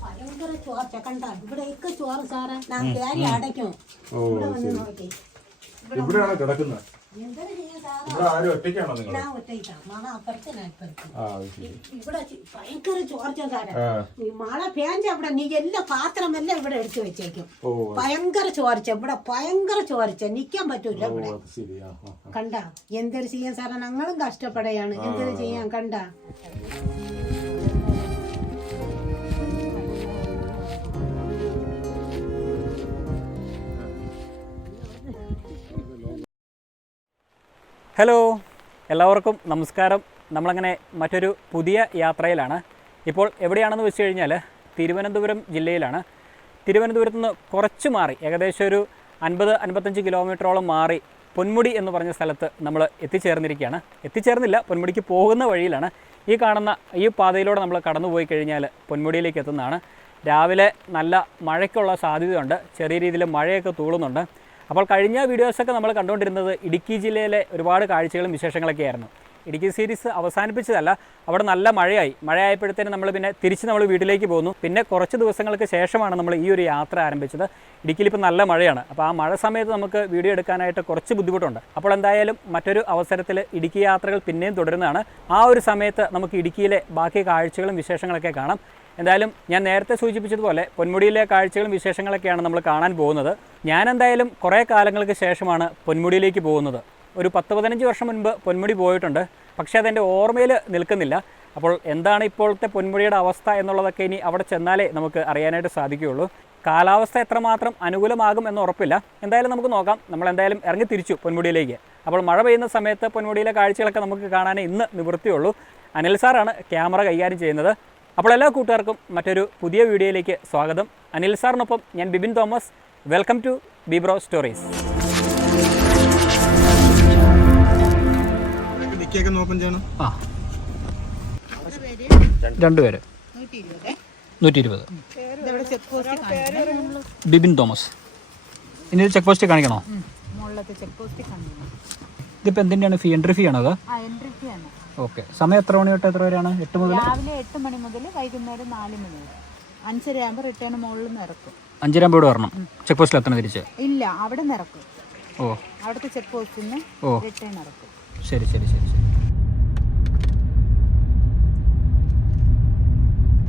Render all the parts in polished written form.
ഭയങ്കര ചോർച്ച കണ്ട ഇവിടെയൊക്കെ ചോറ് സാറേ ഞാൻ കയറി അടയ്ക്കും. ഇവിടെയാണോ കിടക്കുന്നത്? എന്തൊരു ചെയ്യാൻ സാറേ? ഇവിടെ ആരും ഒറ്റയ്ക്കാണോ നിങ്ങൾ? ഞാൻ ഒറ്റയ്ക്കാണ്. മഴ അപ്പുറത്ത് ഞാൻ ഇപ്പുറത്ത്. ഇവിടെ ഭയങ്കര ചോർച്ച സാറേ. ഈ മഴ പേഞ്ച അവിടെ നീ എല്ലാ പാത്രമെല്ലാം ഇവിടെ എടുത്തു വെച്ചേക്കും. ഭയങ്കര ചോർച്ച ഇവിടെ, ഭയങ്കര ചോർച്ച, നിക്കാൻ പറ്റൂല ഇവിടെ. കണ്ട എന്തൊരു ചെയ്യാൻ സാറേ? ഞങ്ങളും കഷ്ടപ്പെടുകയാണ്. എന്തൊരു ചെയ്യാൻ കണ്ട. ഹലോ, എല്ലാവർക്കും നമസ്കാരം. നമ്മളങ്ങനെ മറ്റൊരു പുതിയ യാത്രയിലാണ്. ഇപ്പോൾ എവിടെയാണെന്ന് വെച്ച് കഴിഞ്ഞാൽ തിരുവനന്തപുരം ജില്ലയിലാണ്. തിരുവനന്തപുരത്ത് നിന്ന് കുറച്ച് മാറി, ഏകദേശം ഒരു 50-55 കിലോമീറ്ററോളം മാറി പൊന്മുടി എന്ന് പറഞ്ഞ സ്ഥലത്ത് നമ്മൾ എത്തിച്ചേർന്നില്ല, പൊന്മുടിക്ക് പോകുന്ന വഴിയിലാണ്. ഈ കാണുന്ന ഈ പാതയിലൂടെ നമ്മൾ കടന്നു പോയി കഴിഞ്ഞാൽ പൊന്മുടിയിലേക്ക് എത്തുന്നതാണ്. രാവിലെ നല്ല മഴയ്ക്കുള്ള സാധ്യതയുണ്ട്, ചെറിയ രീതിയിൽ മഴയൊക്കെ തൂളുന്നുണ്ട്. അപ്പോൾ കഴിഞ്ഞ വീഡിയോസൊക്കെ നമ്മൾ കണ്ടുകൊണ്ടിരുന്നത് ഇടുക്കി ജില്ലയിലെ ഒരുപാട് കാഴ്ചകളും വിശേഷങ്ങളൊക്കെ ആയിരുന്നു. ഇടുക്കി സീരീസ് അവസാനിപ്പിച്ചതല്ല, അവിടെ നല്ല മഴയായപ്പോഴത്തേനും നമ്മൾ തിരിച്ച് വീട്ടിലേക്ക് പോന്നു. പിന്നെ കുറച്ച് ദിവസങ്ങൾക്ക് ശേഷമാണ് നമ്മൾ ഈ ഒരു യാത്ര ആരംഭിച്ചത്. ഇടുക്കിയിൽ ഇപ്പോൾ നല്ല മഴയാണ്. അപ്പോൾ ആ മഴ സമയത്ത് നമുക്ക് വീഡിയോ എടുക്കാനായിട്ട് കുറച്ച് ബുദ്ധിമുട്ടുണ്ട്. അപ്പോൾ എന്തായാലും മറ്റൊരു അവസരത്തിൽ ഇടുക്കി യാത്രകൾ പിന്നെയും തുടരുന്നതാണ്. ആ ഒരു സമയത്ത് നമുക്ക് ഇടുക്കിയിലെ ബാക്കി കാഴ്ചകളും വിശേഷങ്ങളൊക്കെ കാണാം. എന്തായാലും ഞാൻ നേരത്തെ സൂചിപ്പിച്ചതുപോലെ പൊന്മുടിയിലെ കാഴ്ചകളും വിശേഷങ്ങളൊക്കെയാണ് നമ്മൾ കാണാൻ പോകുന്നത്. ഞാൻ എന്തായാലും കുറേ കാലങ്ങൾക്ക് ശേഷമാണ് പൊന്മുടിയിലേക്ക് പോകുന്നത്. ഒരു 10-15 വർഷം മുൻപ് പൊന്മുടി പോയിട്ടുണ്ട്, പക്ഷേ അതെൻ്റെ ഓർമ്മയിൽ നിൽക്കുന്നില്ല. അപ്പോൾ എന്താണ് ഇപ്പോഴത്തെ പൊന്മുടിയുടെ അവസ്ഥ എന്നുള്ളതൊക്കെ ഇനി അവിടെ ചെന്നാലേ നമുക്ക് അറിയാനായിട്ട് സാധിക്കുകയുള്ളൂ. കാലാവസ്ഥ എത്രമാത്രം അനുകൂലമാകും എന്ന് ഉറപ്പില്ല. എന്തായാലും നമുക്ക് നോക്കാം. നമ്മളെന്തായാലും ഇറങ്ങി തിരിച്ചു പൊന്മുടിയിലേക്ക്. അപ്പോൾ മഴ പെയ്യുന്ന സമയത്ത് പൊന്മുടിയിലെ കാഴ്ചകളൊക്കെ നമുക്ക് കാണാനേ ഇന്ന് നിവൃത്തിയുള്ളൂ. അനിൽ സാറാണ് ക്യാമറ കൈകാര്യം ചെയ്യുന്നത്. അപ്പോൾ എല്ലാ കൂട്ടുകാർക്കും മറ്റൊരു പുതിയ വീഡിയോയിലേക്ക് സ്വാഗതം. അനിൽ സാറിനൊപ്പം ഞാൻ Bibin Thomas. Welcome to Bibro stories. രണ്ടുപേര് 120. ബിബിൻ തോമസ്. ഇനി ചെക്ക് പോസ്റ്റ് കാണിക്കണോ? ഇതിപ്പോൾ എന്തിൻ്റെയാണ് ഫീ? എൻട്രി ഫീ ആണോ? അത് ഓക്കെ. സമയം എത്ര മണി തൊട്ട് എത്ര വരെയാണ്? 8 മുതൽ രാവിലെ 8 മണി മുതൽ വൈകുന്നേരം 4 മണി വരെ. 5:30 ആകുമ്പോൾ റിട്ടേൺ മുകളിൽ നിന്ന് ഇറക്കും. 5:30 ആകുമ്പോൾ വരണം. ചെക്ക് പോസ്റ്റിൽ എത്തണം തിരിച്ച്? ഇല്ല, അവിടെ നിന്ന് ഇറക്കും. ഓ, അവിടുത്തെ ചെക്ക് പോസ്റ്റിൽ നിന്ന് റിട്ടേൺ ഇറക്കും. ശരി.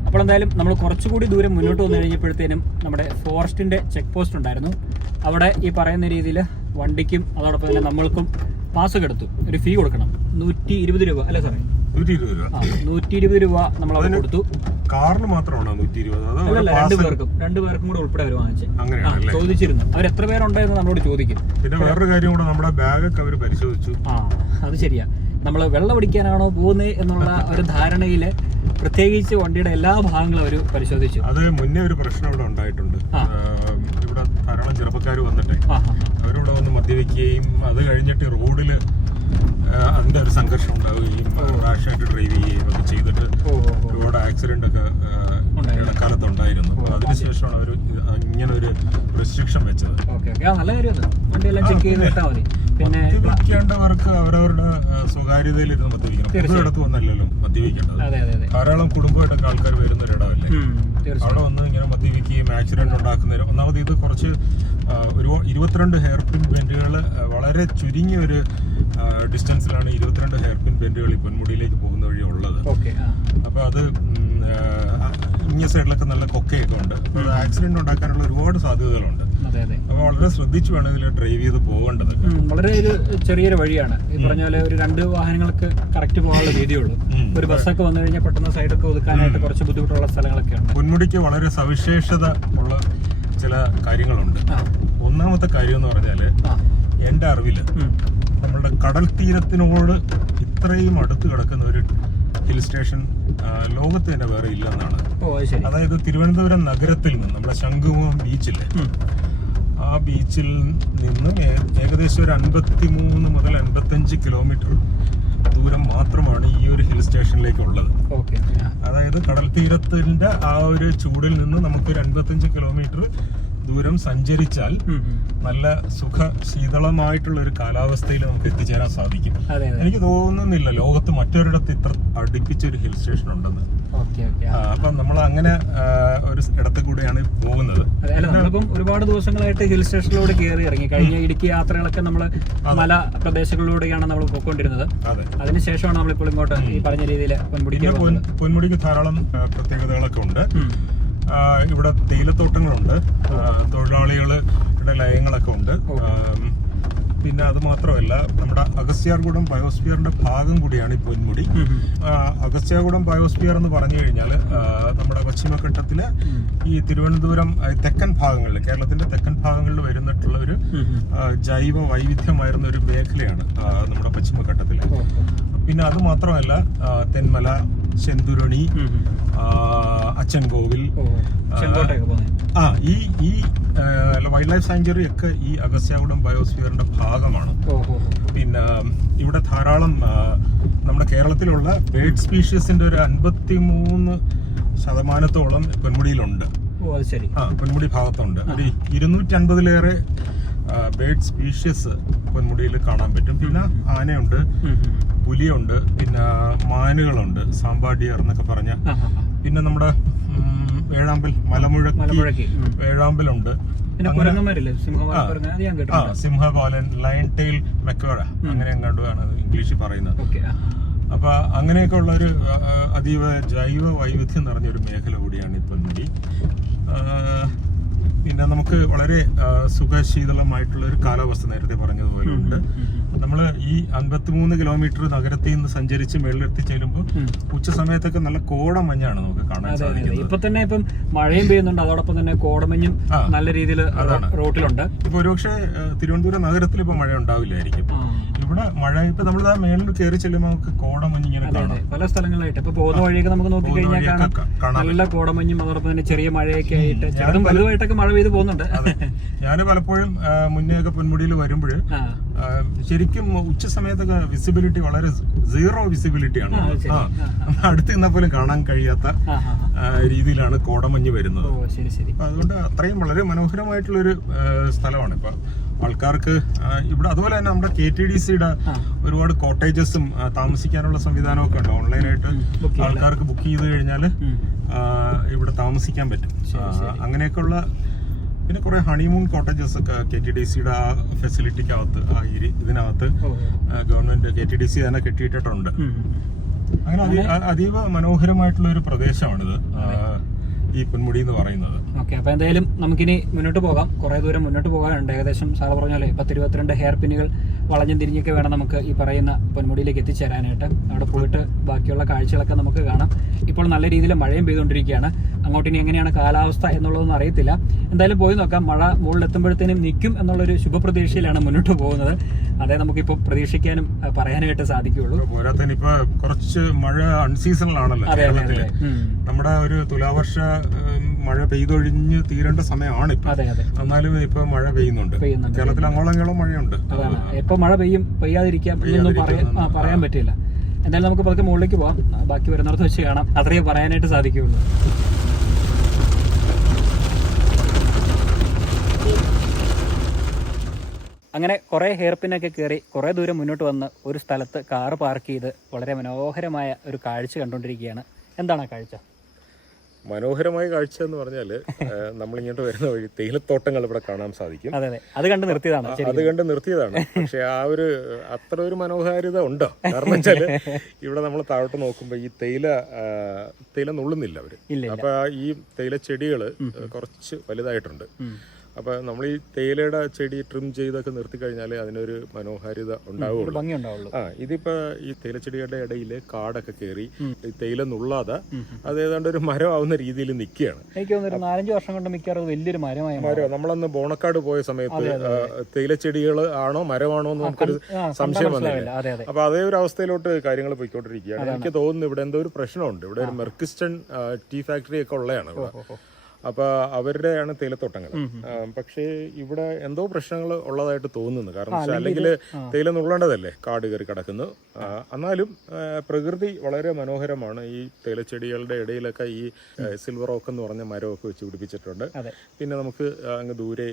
അപ്പോൾ എന്തായാലും നമ്മൾ കുറച്ചുകൂടി ദൂരം മുന്നോട്ട് വന്നു കഴിഞ്ഞപ്പോഴത്തേനും നമ്മുടെ ഫോറസ്റ്റിൻ്റെ ചെക്ക് പോസ്റ്റ് ഉണ്ടായിരുന്നു. അവിടെ ഈ പറയുന്ന രീതിയിൽ വണ്ടിക്കും അതോടൊപ്പം തന്നെ നമ്മൾക്കും പാസ് എടുത്തു. ഒരു ഫീ കൊടുക്കണം. 120 രൂപ അല്ലേ സാറേ? 120 രൂപ നമ്മൾ അവിടെ കൊടുത്തു. കാറിന് മാത്രമാണോ 120? അല്ലല്ല, രണ്ടുപേർക്കും കൂടെ ഉൾപ്പെടെ അവർ വാങ്ങിച്ചു. ചോദിച്ചിരുന്നു അവർ എത്ര പേരുണ്ടെന്ന് നമ്മളോട് ചോദിക്കും. പിന്നെ വേറൊരു കാര്യം കൂടെ, നമ്മുടെ ബാഗൊക്കെ അവർ പരിശോധിച്ചു. അത് ശരിയാ. നമ്മൾ വെള്ളം അടിക്കാനാണോ പോകുന്നത് എന്നുള്ള ഒരു ധാരണയിൽ പ്രത്യേകിച്ച് വണ്ടിയുടെ എല്ലാ ഭാഗങ്ങളും അവർ പരിശോധിച്ചു. അത് മുന്നേ ഒരു പ്രശ്നം ഇവിടെ ഉണ്ടായിട്ടുണ്ട്. ഇവിടെ ധാരാളം ചെറുപ്പക്കാർ വന്നിട്ട് അവരിവിടെ വന്ന് മദ്യപിക്കുകയും അത് കഴിഞ്ഞിട്ട് റോഡിൽ അതിന്റെ ഒരു സംഘർഷം ഉണ്ടാവുകയും റാഷായിട്ട് ഡ്രൈവ് ചെയ്യുകയും ഒക്കെ ചെയ്തിട്ട് ഒരുപാട് ആക്സിഡന്റ് ഒക്കെ ഇടക്കാലത്ത് ഉണ്ടായിരുന്നു. അതിനുശേഷമാണ് അവർ ഇങ്ങനെ ഒരു റെസ്ട്രിക്ഷൻ വെച്ചത്. നല്ല കാര്യമാണ്. വണ്ടിയെല്ലാം ചെക്ക് ചെയ്ത് വിട്ടാൽ മതി. പിന്നെ മദ്യപിക്കേണ്ടവർക്ക് അവരവരുടെ സ്വകാര്യതയിൽ ഇരുന്ന് മദ്യപിക്കണം. ഇടത്ത് വന്നല്ലോ മദ്യപിക്കേണ്ടത്. ധാരാളം കുടുംബമായിട്ടൊക്കെ ആൾക്കാർ വരുന്ന ഒരിടമല്ലേ. അവിടെ വന്ന് ഇങ്ങനെ മദ്യപിക്കുകയും ആക്സിഡന്റ് ഉണ്ടാക്കുന്നതിന് ഒന്നാമത് ഇത് കുറച്ച് ഒരു 22 ഹെയർ പിൻ ബെൻഡുകൾ, വളരെ ചുരുങ്ങിയ ഒരു ഡിസ്റ്റൻസിലാണ് 22 ഹെയർ പിൻ ബെൻഡുകൾ ഈ പൊന്മുടിയിലേക്ക് പോകുന്ന വഴി ഉള്ളത്. അപ്പോൾ അത് ഇങ്ങ സൈഡിലൊക്കെ നല്ല കൊക്കയൊക്കെ ഉണ്ട്. അപ്പോൾ ആക്സിഡന്റ് ഉണ്ടാക്കാനുള്ള ഒരുപാട് സാധ്യതകളുണ്ട്. അപ്പോൾ വളരെ ശ്രദ്ധിച്ചു വേണം ഇതിൽ ഡ്രൈവ് ചെയ്ത് പോകേണ്ടത്. വളരെ ഒരു ചെറിയൊരു വഴിയാണ്. ഈ പറഞ്ഞ പോലെ ഒരു 2 വാഹനങ്ങൾക്ക് കറക്റ്റ് പോകാനുള്ള വീതിയുള്ളൂ. ഒരു ബസ്സൊക്കെ വന്നു കഴിഞ്ഞാൽ പെട്ടെന്ന് സൈഡൊക്കെ ഒതുക്കാനായിട്ട് കുറച്ച് ബുദ്ധിമുട്ടുള്ള സ്ഥലങ്ങളൊക്കെയാണ്. പൊന്മുടിക്ക് വളരെ സവിശേഷത ഉള്ള ചില കാര്യങ്ങളുണ്ട്. ഒന്നാമത്തെ കാര്യം എന്ന് പറഞ്ഞാല്, എന്റെ അറിവില് നമ്മളുടെ കടൽ തീരത്തിനോട് ഇത്രയും അടുത്ത് കിടക്കുന്ന ഒരു ഹിൽ സ്റ്റേഷൻ ലോകത്ത് തന്നെ വേറെ ഇല്ലെന്നാണ്. അതായത് തിരുവനന്തപുരം നഗരത്തിൽ നിന്ന് നമ്മുടെ ശംഖുമുഖം ബീച്ചില്ലേ, ആ ബീച്ചിൽ നിന്നും ഏകദേശം ഒരു 53 മുതൽ 55 കിലോമീറ്റർ ദൂരം മാത്രമാണ് ഈ ഒരു ഹിൽ സ്റ്റേഷനിലേക്ക് ഉള്ളത്. അതായത് കടൽ തീരത്തിന്റെ ആ ഒരു ചൂടിൽ നിന്ന് നമുക്കൊരു 55 കിലോമീറ്റർ ദൂരം സഞ്ചരിച്ചാൽ നല്ല ശീതളമായിട്ടുള്ള ഒരു കാലാവസ്ഥയിൽ നമുക്ക് എത്തിച്ചേരാൻ സാധിക്കും. എനിക്ക് തോന്നുന്നില്ല ലോകത്ത് മറ്റൊരിടത്ത് ഇത്ര അടുപ്പിച്ചൊരു ഹിൽ സ്റ്റേഷൻ ഉണ്ടെന്ന്. അപ്പൊ നമ്മൾ അങ്ങനെ ഒരു ഇടത്ത് കൂടെയാണ് പോകുന്നത്. നമ്മളിപ്പം ഒരുപാട് ദിവസങ്ങളായിട്ട് ഹിൽ സ്റ്റേഷനിലൂടെ കയറി ഇറങ്ങി. കഴിഞ്ഞ ഇടുക്കി യാത്രകളൊക്കെ നമ്മൾ മല പ്രദേശങ്ങളിലൂടെയാണ് നമ്മൾ പോയിക്കൊണ്ടിരുന്നത്. അതിനുശേഷമാണ് നമ്മളിപ്പോൾ ഇങ്ങോട്ട് ഈ പറഞ്ഞ രീതിയിൽ പൊന്മുടിക്ക് ധാരാളം പ്രത്യേകതകളൊക്കെ ഉണ്ട്. ഇവിടെ തേയിലത്തോട്ടങ്ങളുണ്ട്, തൊഴിലാളികളുടെ ലയങ്ങളൊക്കെ ഉണ്ട്. പിന്നെ അത് മാത്രമല്ല, നമ്മുടെ അഗസ്ത്യാർകൂടം ബയോസ്ഫിയറിന്റെ ഭാഗം കൂടിയാണ് ഈ പൊന്മുടി. അഗസ്ത്യാർകൂടം ബയോസ്ഫിയർ എന്ന് പറഞ്ഞു കഴിഞ്ഞാൽ നമ്മുടെ പശ്ചിമഘട്ടത്തില് ഈ തിരുവനന്തപുരം തെക്കൻ ഭാഗങ്ങളിൽ, കേരളത്തിന്റെ തെക്കൻ ഭാഗങ്ങളിൽ വരുന്നിട്ടുള്ള ഒരു ജൈവ വൈവിധ്യമായിരുന്ന ഒരു മേഖലയാണ് നമ്മുടെ പശ്ചിമഘട്ടത്തില്. പിന്നെ അത് മാത്രമല്ല, തെന്മല, ചെന്തുരുണി, അച്ചൻകോവിൽ, ഈ വൈൽഡ് ലൈഫ് സാങ്ച്വറി ഒക്കെ ഈ അഗസ്ത്യാർകൂടം ബയോസ്ഫിയറിന്റെ ഭാഗമാണ്. പിന്നെ ഇവിടെ ധാരാളം നമ്മുടെ കേരളത്തിലുള്ള ബേർഡ് സ്പീഷീസിന്റെ ഒരു 53% പൊന്മുടിയിലുണ്ട്. പൊന്മുടി ഭാഗത്തുണ്ട്. ഒരു 250-ലേറെ ബേർഡ് സ്പീഷീസ് പൊന്മുടിയിൽ കാണാൻ പറ്റും. പിന്നെ ആനയുണ്ട്, പുലിയുണ്ട്, പിന്നെ മാനുകളുണ്ട്, സാമ്പാടിയർ എന്നൊക്കെ പറഞ്ഞ. പിന്നെ നമ്മുടെ വേഴാമ്പൽ, മലമുഴക്കി വേഴാമ്പലുണ്ട്, സിംഹപാലൻ, ലയൺ ടെയിൽ മെക്കോറ, അങ്ങനെ എങ്ങാണ്ടാണ് ഇംഗ്ലീഷിൽ പറയുന്നത്. അപ്പൊ അങ്ങനെയൊക്കെ ഉള്ള ഒരു അതീവ ജൈവ വൈവിധ്യം നിറഞ്ഞൊരു മേഖല കൂടിയാണ് ഈ പൊന്മുടി. പിന്നെ നമുക്ക് വളരെ സുഖശീതളമായിട്ടുള്ള ഒരു കാലാവസ്ഥ നേരത്തെ പറഞ്ഞതുപോലെ ഉണ്ട്. നമ്മൾ ഈ 53 കിലോമീറ്റർ നഗരത്തിൽ നിന്ന് സഞ്ചരിച്ച് മേളിലെത്തി ചെല്ലുമ്പോൾ ഉച്ച സമയത്തൊക്കെ നല്ല കോടമഞ്ഞാണ് നമുക്ക് കാണാൻ സാധിക്കുന്നത്. ഇപ്പൊ തന്നെ ഇപ്പം മഴയും പെയ്യുന്നുണ്ട്, അതോടൊപ്പം തന്നെ കോടമഞ്ഞും നല്ല രീതിയിൽ റോട്ടിലുണ്ട്. ഇപ്പൊ ഒരുപക്ഷെ തിരുവനന്തപുരം നഗരത്തിൽ ഇപ്പൊ മഴ ഉണ്ടാവില്ലായിരിക്കും. ഇവിടെ മഴ ഇപ്പൊ നമ്മൾ മേളിൽ കയറി ചെല്ലുമ്പോൾ നമുക്ക് കോടമഞ്ഞ് ഇങ്ങനെ കാണാം പല സ്ഥലങ്ങളായിട്ട്. ഇപ്പൊ പോകുന്ന വഴിയൊക്കെ നമുക്ക് നോക്കിക്കഴിഞ്ഞാൽ കാണാം നല്ല കോടമഞ്ഞും അതോടൊപ്പം തന്നെ ചെറിയ മഴയൊക്കെ ആയിട്ട് ചെറുതും വലുതായിട്ടൊക്കെ മഴ പെയ്ത് പോകുന്നുണ്ട്. ഞാൻ പലപ്പോഴും മുന്നേ ഒക്കെ പൊന്മുടിയിൽ വരുമ്പോൾ ശരിക്കും ഉച്ച സമയത്തൊക്കെ വിസിബിലിറ്റി വളരെ സീറോ വിസിബിലിറ്റി ആണ്. അടുത്ത് നിന്നാൽ പോലും കാണാൻ കഴിയാത്ത രീതിയിലാണ് കോടമഞ്ഞ് വരുന്നത്. അതുകൊണ്ട് അത്രയും വളരെ മനോഹരമായിട്ടുള്ളൊരു സ്ഥലമാണ് ഇപ്പൊ ആൾക്കാർക്ക് ഇവിടെ. അതുപോലെ തന്നെ നമ്മുടെ KTDCയുടെ ഒരുപാട് കോട്ടേജസും താമസിക്കാനുള്ള സംവിധാനമൊക്കെ ഉണ്ട്. ഓൺലൈനായിട്ട് ആൾക്കാർക്ക് ബുക്ക് ചെയ്ത് കഴിഞ്ഞാൽ ഇവിടെ താമസിക്കാൻ പറ്റും. അങ്ങനെയൊക്കെയുള്ള പിന്നെ കുറെ ഹണിമൂൺ കോട്ടേജസ് ഒക്കെ KTDCയുടെ ആ ഫെസിലിറ്റിക്കകത്ത്, ഇതിനകത്ത് ഗവൺമെന്റ് KTDC തന്നെ കെട്ടിയിട്ടുണ്ട്. അങ്ങനെ അതീവ മനോഹരമായിട്ടുള്ള ഒരു പ്രദേശമാണിത് ഈ പൊന്മുടി എന്ന് പറയുന്നത്. ഓക്കെ, അപ്പൊ എന്തായാലും നമുക്കിനി മുന്നോട്ട് പോകാം. കുറെ ദൂരം മുന്നോട്ട് പോകാനുണ്ട്. ഏകദേശം സാറ് പറഞ്ഞാലേ 10-22 ഹെയർ പിന്നുകൾ വളഞ്ഞും തിരിഞ്ഞൊക്കെ വേണം നമുക്ക് ഈ പറയുന്ന പൊന്മുടിയിലേക്ക് എത്തിച്ചേരാനായിട്ട്. അവിടെ പോയിട്ട് ബാക്കിയുള്ള കാഴ്ചകളൊക്കെ നമുക്ക് കാണാം. ഇപ്പോൾ നല്ല രീതിയിൽ മഴയും പെയ്തുകൊണ്ടിരിക്കുകയാണ്. അങ്ങോട്ടിനി എങ്ങനെയാണ് കാലാവസ്ഥ എന്നുള്ളതൊന്നും അറിയത്തില്ല. എന്തായാലും പോയി നോക്കാം. മഴ മുകളിലെത്തുമ്പോഴത്തേനും നിൽക്കും എന്നുള്ളൊരു ശുഭപ്രതീക്ഷയിലാണ് മുന്നോട്ട് പോകുന്നത്. അതേ നമുക്കിപ്പോൾ പ്രതീക്ഷിക്കാനും പറയാനായിട്ട് സാധിക്കുകയുള്ളൂ. പോരാത്തതിന് ഇപ്പൊ കുറച്ച് മഴ അൺസീസണലാണല്ലോ കേരളത്തില്. നമ്മുടെ ഒരു തുലാവർഷ മഴ പെയ്തൊഴിഞ്ഞ് തീരേണ്ട സമയമാണ് ഇപ്പൊ. എന്നാലും ഇപ്പൊ മഴ പെയ്യുന്നുണ്ട്. കേരളത്തിൽ അങ്ങോളം മഴയുണ്ട്. എപ്പോ മഴ പെയ്യാതിരിക്കാം എന്നൊന്നും പറയാൻ പറ്റില്ല. എന്തായാലും നമുക്ക് പതുക്കെ മുകളിലേക്ക് പോവാം. ബാക്കി വരുന്നിടത്ത് വെച്ച് കാണാം. അത്രയേ പറയാനായിട്ട് സാധിക്കുകയുള്ളൂ. അങ്ങനെ കുറേ ഹെയർ പിന്നൊക്കെ കയറി കുറേ ദൂരം മുന്നോട്ട് വന്ന് ഒരു സ്ഥലത്ത് കാറ് പാർക്ക് ചെയ്ത് വളരെ മനോഹരമായ ഒരു കാഴ്ച കണ്ടുകൊണ്ടിരിക്കുകയാണ്. എന്താണ് ആ കാഴ്ച? മനോഹരമായ കാഴ്ച എന്ന് പറഞ്ഞാല് നമ്മളിങ്ങോട്ട് വരുന്ന വഴി തേയിലത്തോട്ടങ്ങൾ ഇവിടെ കാണാൻ സാധിക്കും. അതെ, അത് കണ്ട് നിർത്തിയതാണ്. പക്ഷെ ആ ഒരു അത്ര ഒരു മനോഹാരിത ഉണ്ടോ? കാരണം വെച്ചാല് ഇവിടെ നമ്മൾ താഴോട്ട് നോക്കുമ്പോ ഈ തേയില നുള്ളുന്നില്ല അവര്. അപ്പൊ ഈ തേയില ചെടികള് കുറച്ച് വലുതായിട്ടുണ്ട്. അപ്പൊ നമ്മൾ ഈ തേയിലയുടെ ചെടി ട്രിം ചെയ്തൊക്കെ നിർത്തി കഴിഞ്ഞാല് അതിനൊരു മനോഹാരിത ഉണ്ടാവുള്ളൂ. ഇതിപ്പോ ഈ തേയിലച്ചെടികളുടെ ഇടയില് കാടൊക്കെ കയറി ഈ തേയില നുള്ളാതെ അത് ഏതാണ്ട് ഒരു മരം ആവുന്ന രീതിയിൽ നിൽക്കുകയാണ്. എനിക്ക് തോന്നുന്നു 4-5 വർഷം കൊണ്ട് മിക്കവാറും വലിയൊരു മരം. നമ്മളന്ന് ബോണക്കാട് പോയ സമയത്ത് തേയിലച്ചെടികൾ ആണോ മരമാണോ എന്ന് നമുക്കൊരു സംശയം വന്നില്ല. അപ്പൊ അതേ ഒരു അവസ്ഥയിലോട്ട് കാര്യങ്ങൾ പോയിക്കൊണ്ടിരിക്കുകയാണ്. എനിക്ക് തോന്നുന്നു ഇവിടെ എന്തോ ഒരു പ്രശ്നമുണ്ട്. ഇവിടെ ഒരു മെർക്കിസ്റ്റൺ ടീ ഫാക്ടറി ഒക്കെ ഉള്ളതാണ് ഇവിടെ. അപ്പോൾ അവരുടെയാണ് തേയിലത്തോട്ടങ്ങൾ. പക്ഷേ ഇവിടെ എന്തോ പ്രശ്നങ്ങൾ ഉള്ളതായിട്ട് തോന്നുന്നു. കാരണം വെച്ചാൽ അല്ലെങ്കിൽ തേയില നുള്ളേണ്ടതല്ലേ, കാട് കയറി കിടക്കുന്നു. എന്നാലും പ്രകൃതി വളരെ മനോഹരമാണ്. ഈ തേയിലച്ചെടികളുടെ ഇടയിലൊക്കെ ഈ സിൽവർ ഓക്ക് എന്ന് പറഞ്ഞ മരമൊക്കെ വെച്ച് പിടിപ്പിച്ചിട്ടുണ്ട്. പിന്നെ നമുക്ക് അങ്ങ് ദൂരെ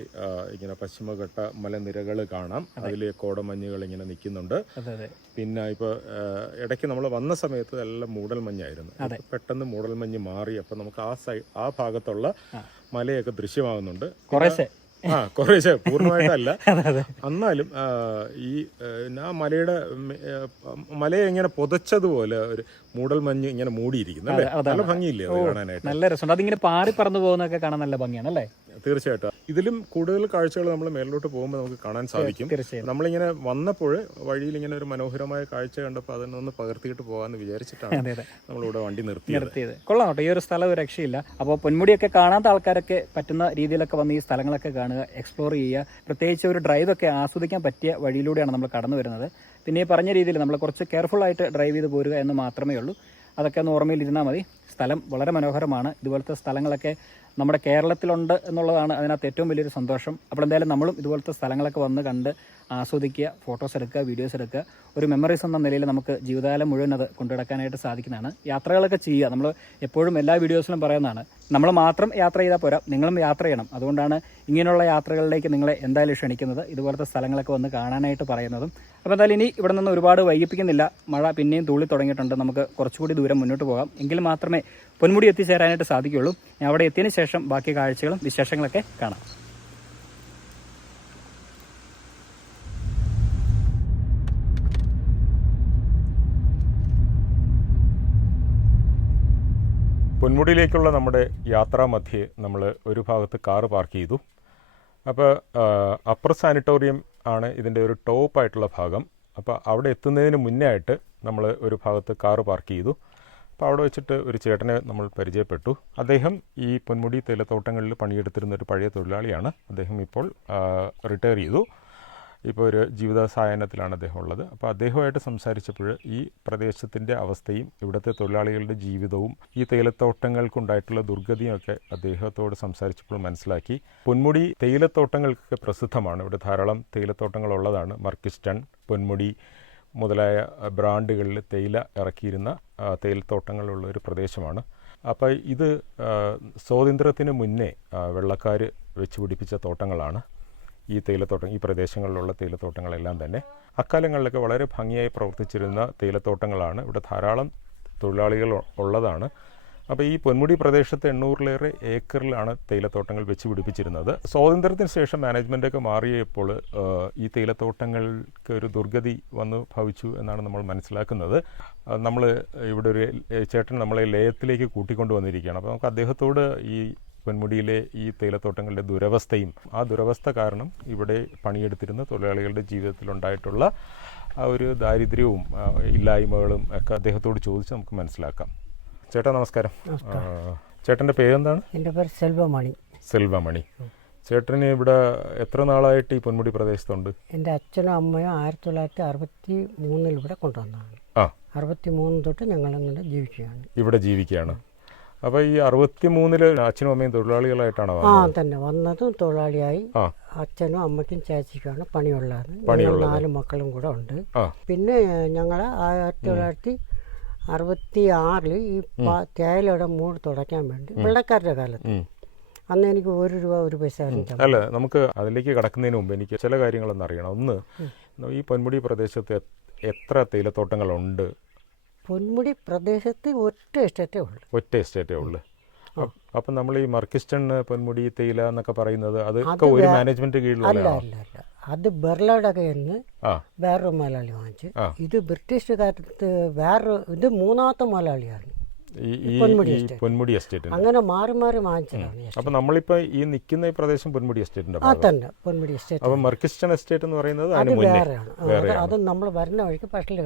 ഇങ്ങനെ പശ്ചിമഘട്ട മലനിരകൾ കാണാം. അതിൽ കോടമഞ്ഞുകൾ ഇങ്ങനെ നിൽക്കുന്നുണ്ട്. പിന്നെ ഇപ്പോൾ ഇടയ്ക്ക് നമ്മൾ വന്ന സമയത്ത് എല്ലാം മൂടൽമഞ്ഞായിരുന്നു. പെട്ടെന്ന് മൂടൽമഞ്ഞ് മാറി. അപ്പം നമുക്ക് ആ ഭാഗത്തുള്ള മലയൊക്കെ ദൃശ്യമാകുന്നുണ്ട്. കുറേശ്ശെ, പൂർണ്ണമായിട്ടല്ല. എന്നാലും ഈ മലയെ ഇങ്ങനെ പുതച്ചതുപോലെ ഒരു മൂടൽമഞ്ഞ് ഇങ്ങനെ മൂടിയിരിക്കുന്നു അല്ലേ? നല്ല ഭംഗിയില്ലേ അത് കാണാനായിട്ട്? നല്ല രസമുണ്ട്. അതിങ്ങനെ പാറി പറന്നു പോകുന്നതൊക്കെ കാണാൻ നല്ല ഭംഗിയാണ് അല്ലേ? തീർച്ചയായിട്ടും. ഇതിലും കൂടുതൽ കാഴ്ചകൾ നമ്മൾ മേലോട്ട് പോകുമ്പോൾ നമുക്ക് കാണാൻ സാധിക്കും. നമ്മളിങ്ങനെ വന്നപ്പോൾ വഴിയിൽ ഇങ്ങനെ ഒരു മനോഹരമായ കാഴ്ച കണ്ടപ്പോൾ അതിനൊന്ന് പകർത്തിയിട്ട് പോകാമെന്ന് വിചാരിച്ചിട്ടാണ് നമ്മളിവിടെ വണ്ടി നിർത്തിയത്. കൊള്ളാം കേട്ടോ, ഈ ഒരു സ്ഥലം ഒരു രക്ഷയില്ല. അപ്പോൾ പൊന്മുടിയൊക്കെ കാണാത്ത ആൾക്കാരൊക്കെ പറ്റുന്ന രീതിയിലൊക്കെ വന്ന് ഈ സ്ഥലങ്ങളൊക്കെ കാണുക, എക്സ്പ്ലോർ ചെയ്യുക. പ്രത്യേകിച്ച് ഒരു ഡ്രൈവൊക്കെ ആസ്വദിക്കാൻ പറ്റിയ വഴിയിലൂടെയാണ് നമ്മൾ കടന്നു വരുന്നത്. പിന്നെ ഈ പറഞ്ഞ രീതിയിൽ നമ്മൾ കുറച്ച് കെയർഫുൾ ആയിട്ട് ഡ്രൈവ് ചെയ്ത് പോരുക എന്ന് മാത്രമേ ഉള്ളൂ. അതൊക്കെ ഒന്ന് ഓർമ്മയിലിരുന്നാൽ മതി. സ്ഥലം വളരെ മനോഹരമാണ്. ഇതുപോലത്തെ സ്ഥലങ്ങളൊക്കെ നമ്മുടെ കേരളത്തിലുണ്ട് എന്നുള്ളതാണ് അതിനകത്ത് ഏറ്റവും വലിയൊരു സന്തോഷം. അപ്പോൾ എന്തായാലും നമ്മളും ഇതുപോലത്തെ സ്ഥലങ്ങളൊക്കെ വന്ന് കണ്ട് ആസ്വദിക്കുക, ഫോട്ടോസ് എടുക്കുക, വീഡിയോസ് എടുക്കുക. ഒരു മെമ്മറീസ് എന്ന നിലയിൽ നമുക്ക് ജീവിതകാലം മുഴുവൻ അത് കൊണ്ടുനടക്കാനായിട്ട് സാധിക്കുന്നതാണ്. യാത്രകളൊക്കെ ചെയ്യുക. നമ്മൾ എപ്പോഴും എല്ലാ വീഡിയോസിലും പറയുന്നതാണ്, നമ്മൾ മാത്രം യാത്ര ചെയ്താൽ പോരാ, നിങ്ങളും യാത്ര ചെയ്യണം. അതുകൊണ്ടാണ് ഇങ്ങനെയുള്ള യാത്രകളിലേക്ക് നിങ്ങളെ എന്തായാലും ക്ഷണിക്കുന്നത്, ഇതുപോലത്തെ സ്ഥലങ്ങളൊക്കെ വന്ന് കാണാനായിട്ട് പറയുന്നതും. അപ്പോൾ എന്തായാലും ഇനി ഇവിടെ നിന്ന് ഒരുപാട് വൈകിപ്പിക്കുന്നില്ല. മഴ പിന്നെയും തുള്ളി തുടങ്ങിയിട്ടുണ്ട്. നമുക്ക് കുറച്ചുകൂടി ദൂരം മുന്നോട്ട് പോകാം. എങ്കിൽ മാത്രമേ പൊന്മുടി എത്തിച്ചേരാനായിട്ട് സാധിക്കുകയുള്ളൂ. ഞാൻ അവിടെ എത്തിയതിന് ശേഷം ബാക്കി കാഴ്ചകളും വിശേഷങ്ങളൊക്കെ കാണാം. പൊന്മുടിയിലേക്കുള്ള നമ്മുടെ യാത്രാമധ്യേ നമ്മൾ ഒരു ഭാഗത്ത് കാറ് പാർക്ക് ചെയ്തു. അപ്പോൾ അപ്പർ സാനിറ്റോറിയം ആണ് ഇതിൻ്റെ ഒരു ടോപ്പായിട്ടുള്ള ഭാഗം. അപ്പോൾ അവിടെ എത്തുന്നതിന് മുന്നേ ആയിട്ട് നമ്മൾ ഒരു ഭാഗത്ത് കാറ് പാർക്ക് ചെയ്തു. അപ്പോൾ അവിടെ വെച്ചിട്ട് ഒരു ചേട്ടനെ നമ്മൾ പരിചയപ്പെട്ടു. അദ്ദേഹം ഈ പൊന്മുടി തേയിലത്തോട്ടങ്ങളിൽ പണിയെടുത്തിരുന്ന ഒരു പഴയ തൊഴിലാളിയാണ്. അദ്ദേഹം ഇപ്പോൾ റിട്ടയർ ചെയ്തു. ഇപ്പോൾ ഒരു ജീവിത സായാഹ്നത്തിലാണ് അദ്ദേഹം ഉള്ളത്. അപ്പോൾ അദ്ദേഹമായിട്ട് സംസാരിച്ചപ്പോൾ ഈ പ്രദേശത്തിൻ്റെ അവസ്ഥയും ഇവിടുത്തെ തൊഴിലാളികളുടെ ജീവിതവും ഈ തേയിലത്തോട്ടങ്ങൾക്കുണ്ടായിട്ടുള്ള ദുർഗതിയും ഒക്കെ അദ്ദേഹത്തോട് സംസാരിച്ചപ്പോൾ മനസ്സിലാക്കി. പൊന്മുടി തേയിലത്തോട്ടങ്ങൾക്ക് പ്രസിദ്ധമാണ്. ഇവിടെ ധാരാളം തേയിലത്തോട്ടങ്ങളുള്ളതാണ്. മർക്കിസ്റ്റൺ, പൊന്മുടി മുതലായ ബ്രാൻഡുകളിൽ തേയില ഇറക്കിയിരുന്ന തേയിലത്തോട്ടങ്ങളുള്ള ഒരു പ്രദേശമാണ്. അപ്പോൾ ഇത് സ്വാതന്ത്ര്യത്തിന് മുന്നേ വെള്ളക്കാർ വെച്ച് പിടിപ്പിച്ച തോട്ടങ്ങളാണ് ഈ തേയിലത്തോട്ടം. ഈ പ്രദേശങ്ങളിലുള്ള തേയിലത്തോട്ടങ്ങളെല്ലാം തന്നെ അക്കാലങ്ങളിലൊക്കെ വളരെ ഭംഗിയായി പ്രവർത്തിച്ചിരുന്ന തേയിലത്തോട്ടങ്ങളാണ്. ഇവിടെ ധാരാളം തൊഴിലാളികൾ ഉള്ളതാണ്. അപ്പോൾ ഈ പൊന്മുടി പ്രദേശത്ത് 800-ലേറെ ഏക്കറിലാണ് തേയിലത്തോട്ടങ്ങൾ വെച്ച് പിടിപ്പിച്ചിരുന്നത്. സ്വാതന്ത്ര്യത്തിന് ശേഷം മാനേജ്മെൻറ്റൊക്കെ മാറിയപ്പോൾ ഈ തേയിലത്തോട്ടങ്ങൾക്ക് ഒരു ദുർഗതി വന്നു ഭവിച്ചു എന്നാണ് നമ്മൾ മനസ്സിലാക്കുന്നത്. നമ്മൾ ഇവിടെ ഒരു ചേട്ടൻ നമ്മളെ ലയത്തിലേക്ക് കൂട്ടിക്കൊണ്ടു വന്നിരിക്കുകയാണ്. അപ്പോൾ നമുക്ക് അദ്ദേഹത്തോട് ഈ പൊന്മുടിയിലെ ഈ തേയിലത്തോട്ടങ്ങളുടെ ദുരവസ്ഥയും ആ ദുരവസ്ഥ കാരണം ഇവിടെ പണിയെടുത്തിരുന്ന തൊഴിലാളികളുടെ ജീവിതത്തിലുണ്ടായിട്ടുള്ള ആ ഒരു ദാരിദ്ര്യവും ഇല്ലായ്മകളും ഒക്കെ അദ്ദേഹത്തോട് ചോദിച്ച് നമുക്ക് മനസ്സിലാക്കാം. ചേട്ടാ നമസ്കാരം. ചേട്ടൻ്റെ പേരെന്താണ്? എൻ്റെ പേര് സെൽവമണി. സെൽവമണി. ചേട്ടന് ഇവിടെ എത്ര നാളായിട്ട് ഈ പൊന്മുടി പ്രദേശത്തുണ്ട്? എൻ്റെ അച്ഛനും അമ്മയും 1963 ഇവിടെ കൊണ്ടുവന്നതാണ്. 63 തൊട്ട് ഞങ്ങളിങ്ങനെ ജീവിക്കുകയാണ്. ഇവിടെ ജീവിക്കുകയാണ്. അപ്പോൾ ഈ 63-ൽ അച്ഛനും അമ്മയും തൊഴിലാളികളായിട്ടാണോ? തന്നെ വന്നതും തൊഴിലാളിയായി. അച്ഛനും അമ്മയ്ക്കും ചേച്ചിക്കുമാണ് പണിയുള്ളത്. 4 മക്കളും കൂടെ ഉണ്ട്. പിന്നെ ഞങ്ങൾ 1966 ഈ തേയിലയുടെ മൂട് തുടയ്ക്കാൻ വേണ്ടി വെള്ളക്കാരുടെ കാലത്ത് അന്ന് എനിക്ക് 1 രൂപ 1 പൈസ. അല്ല, നമുക്ക് അതിലേക്ക് കടക്കുന്നതിന് മുമ്പ് എനിക്ക് ചില കാര്യങ്ങളൊന്നും അറിയണം. ഒന്ന്, ഈ പൊന്മുടി പ്രദേശത്ത് എത്ര തേയിലത്തോട്ടങ്ങളുണ്ട്? പൊന്മുടി പ്രദേശത്ത് ഒറ്റ എസ്റ്റേറ്റേ ഉള്ളൂ. അപ്പം നമ്മൾ ഈ മർക്കിസ്റ്റൺ പൊന്മുടി തേയില എന്നൊക്കെ പറയുന്നത് അതൊക്കെ ഒരു മാനേജ്മെന്റ് കീഴിലുള്ള? അല്ല, അത് ബെർലയുടെ കയ്യിൽ വേറൊരു മലയാളി വാങ്ങിച്ചു. ഇത് ബ്രിട്ടീഷുകാരത്ത് ഇത് 3ാമത്തെ മലയാളിയാണ് പൊന്മുടി എസ്റ്റേറ്റ്. അങ്ങനെ മാറി മാറി വാങ്ങിച്ചതാണ്. അപ്പൊ നമ്മളിപ്പോ ഈ നിൽക്കുന്ന ഈ പ്രദേശം പൊന്മുടി എസ്റ്റേറ്റിന്റെ തന്നെ പൊന്മുടി എസ്റ്റേറ്റ്. അപ്പൊ മർക്കിസ്റ്റൺ എസ്റ്റേറ്റ് എന്ന് പറയുന്നത് അത് നമ്മൾ വരുന്ന വഴിക്ക് ഫസ്റ്റിൽ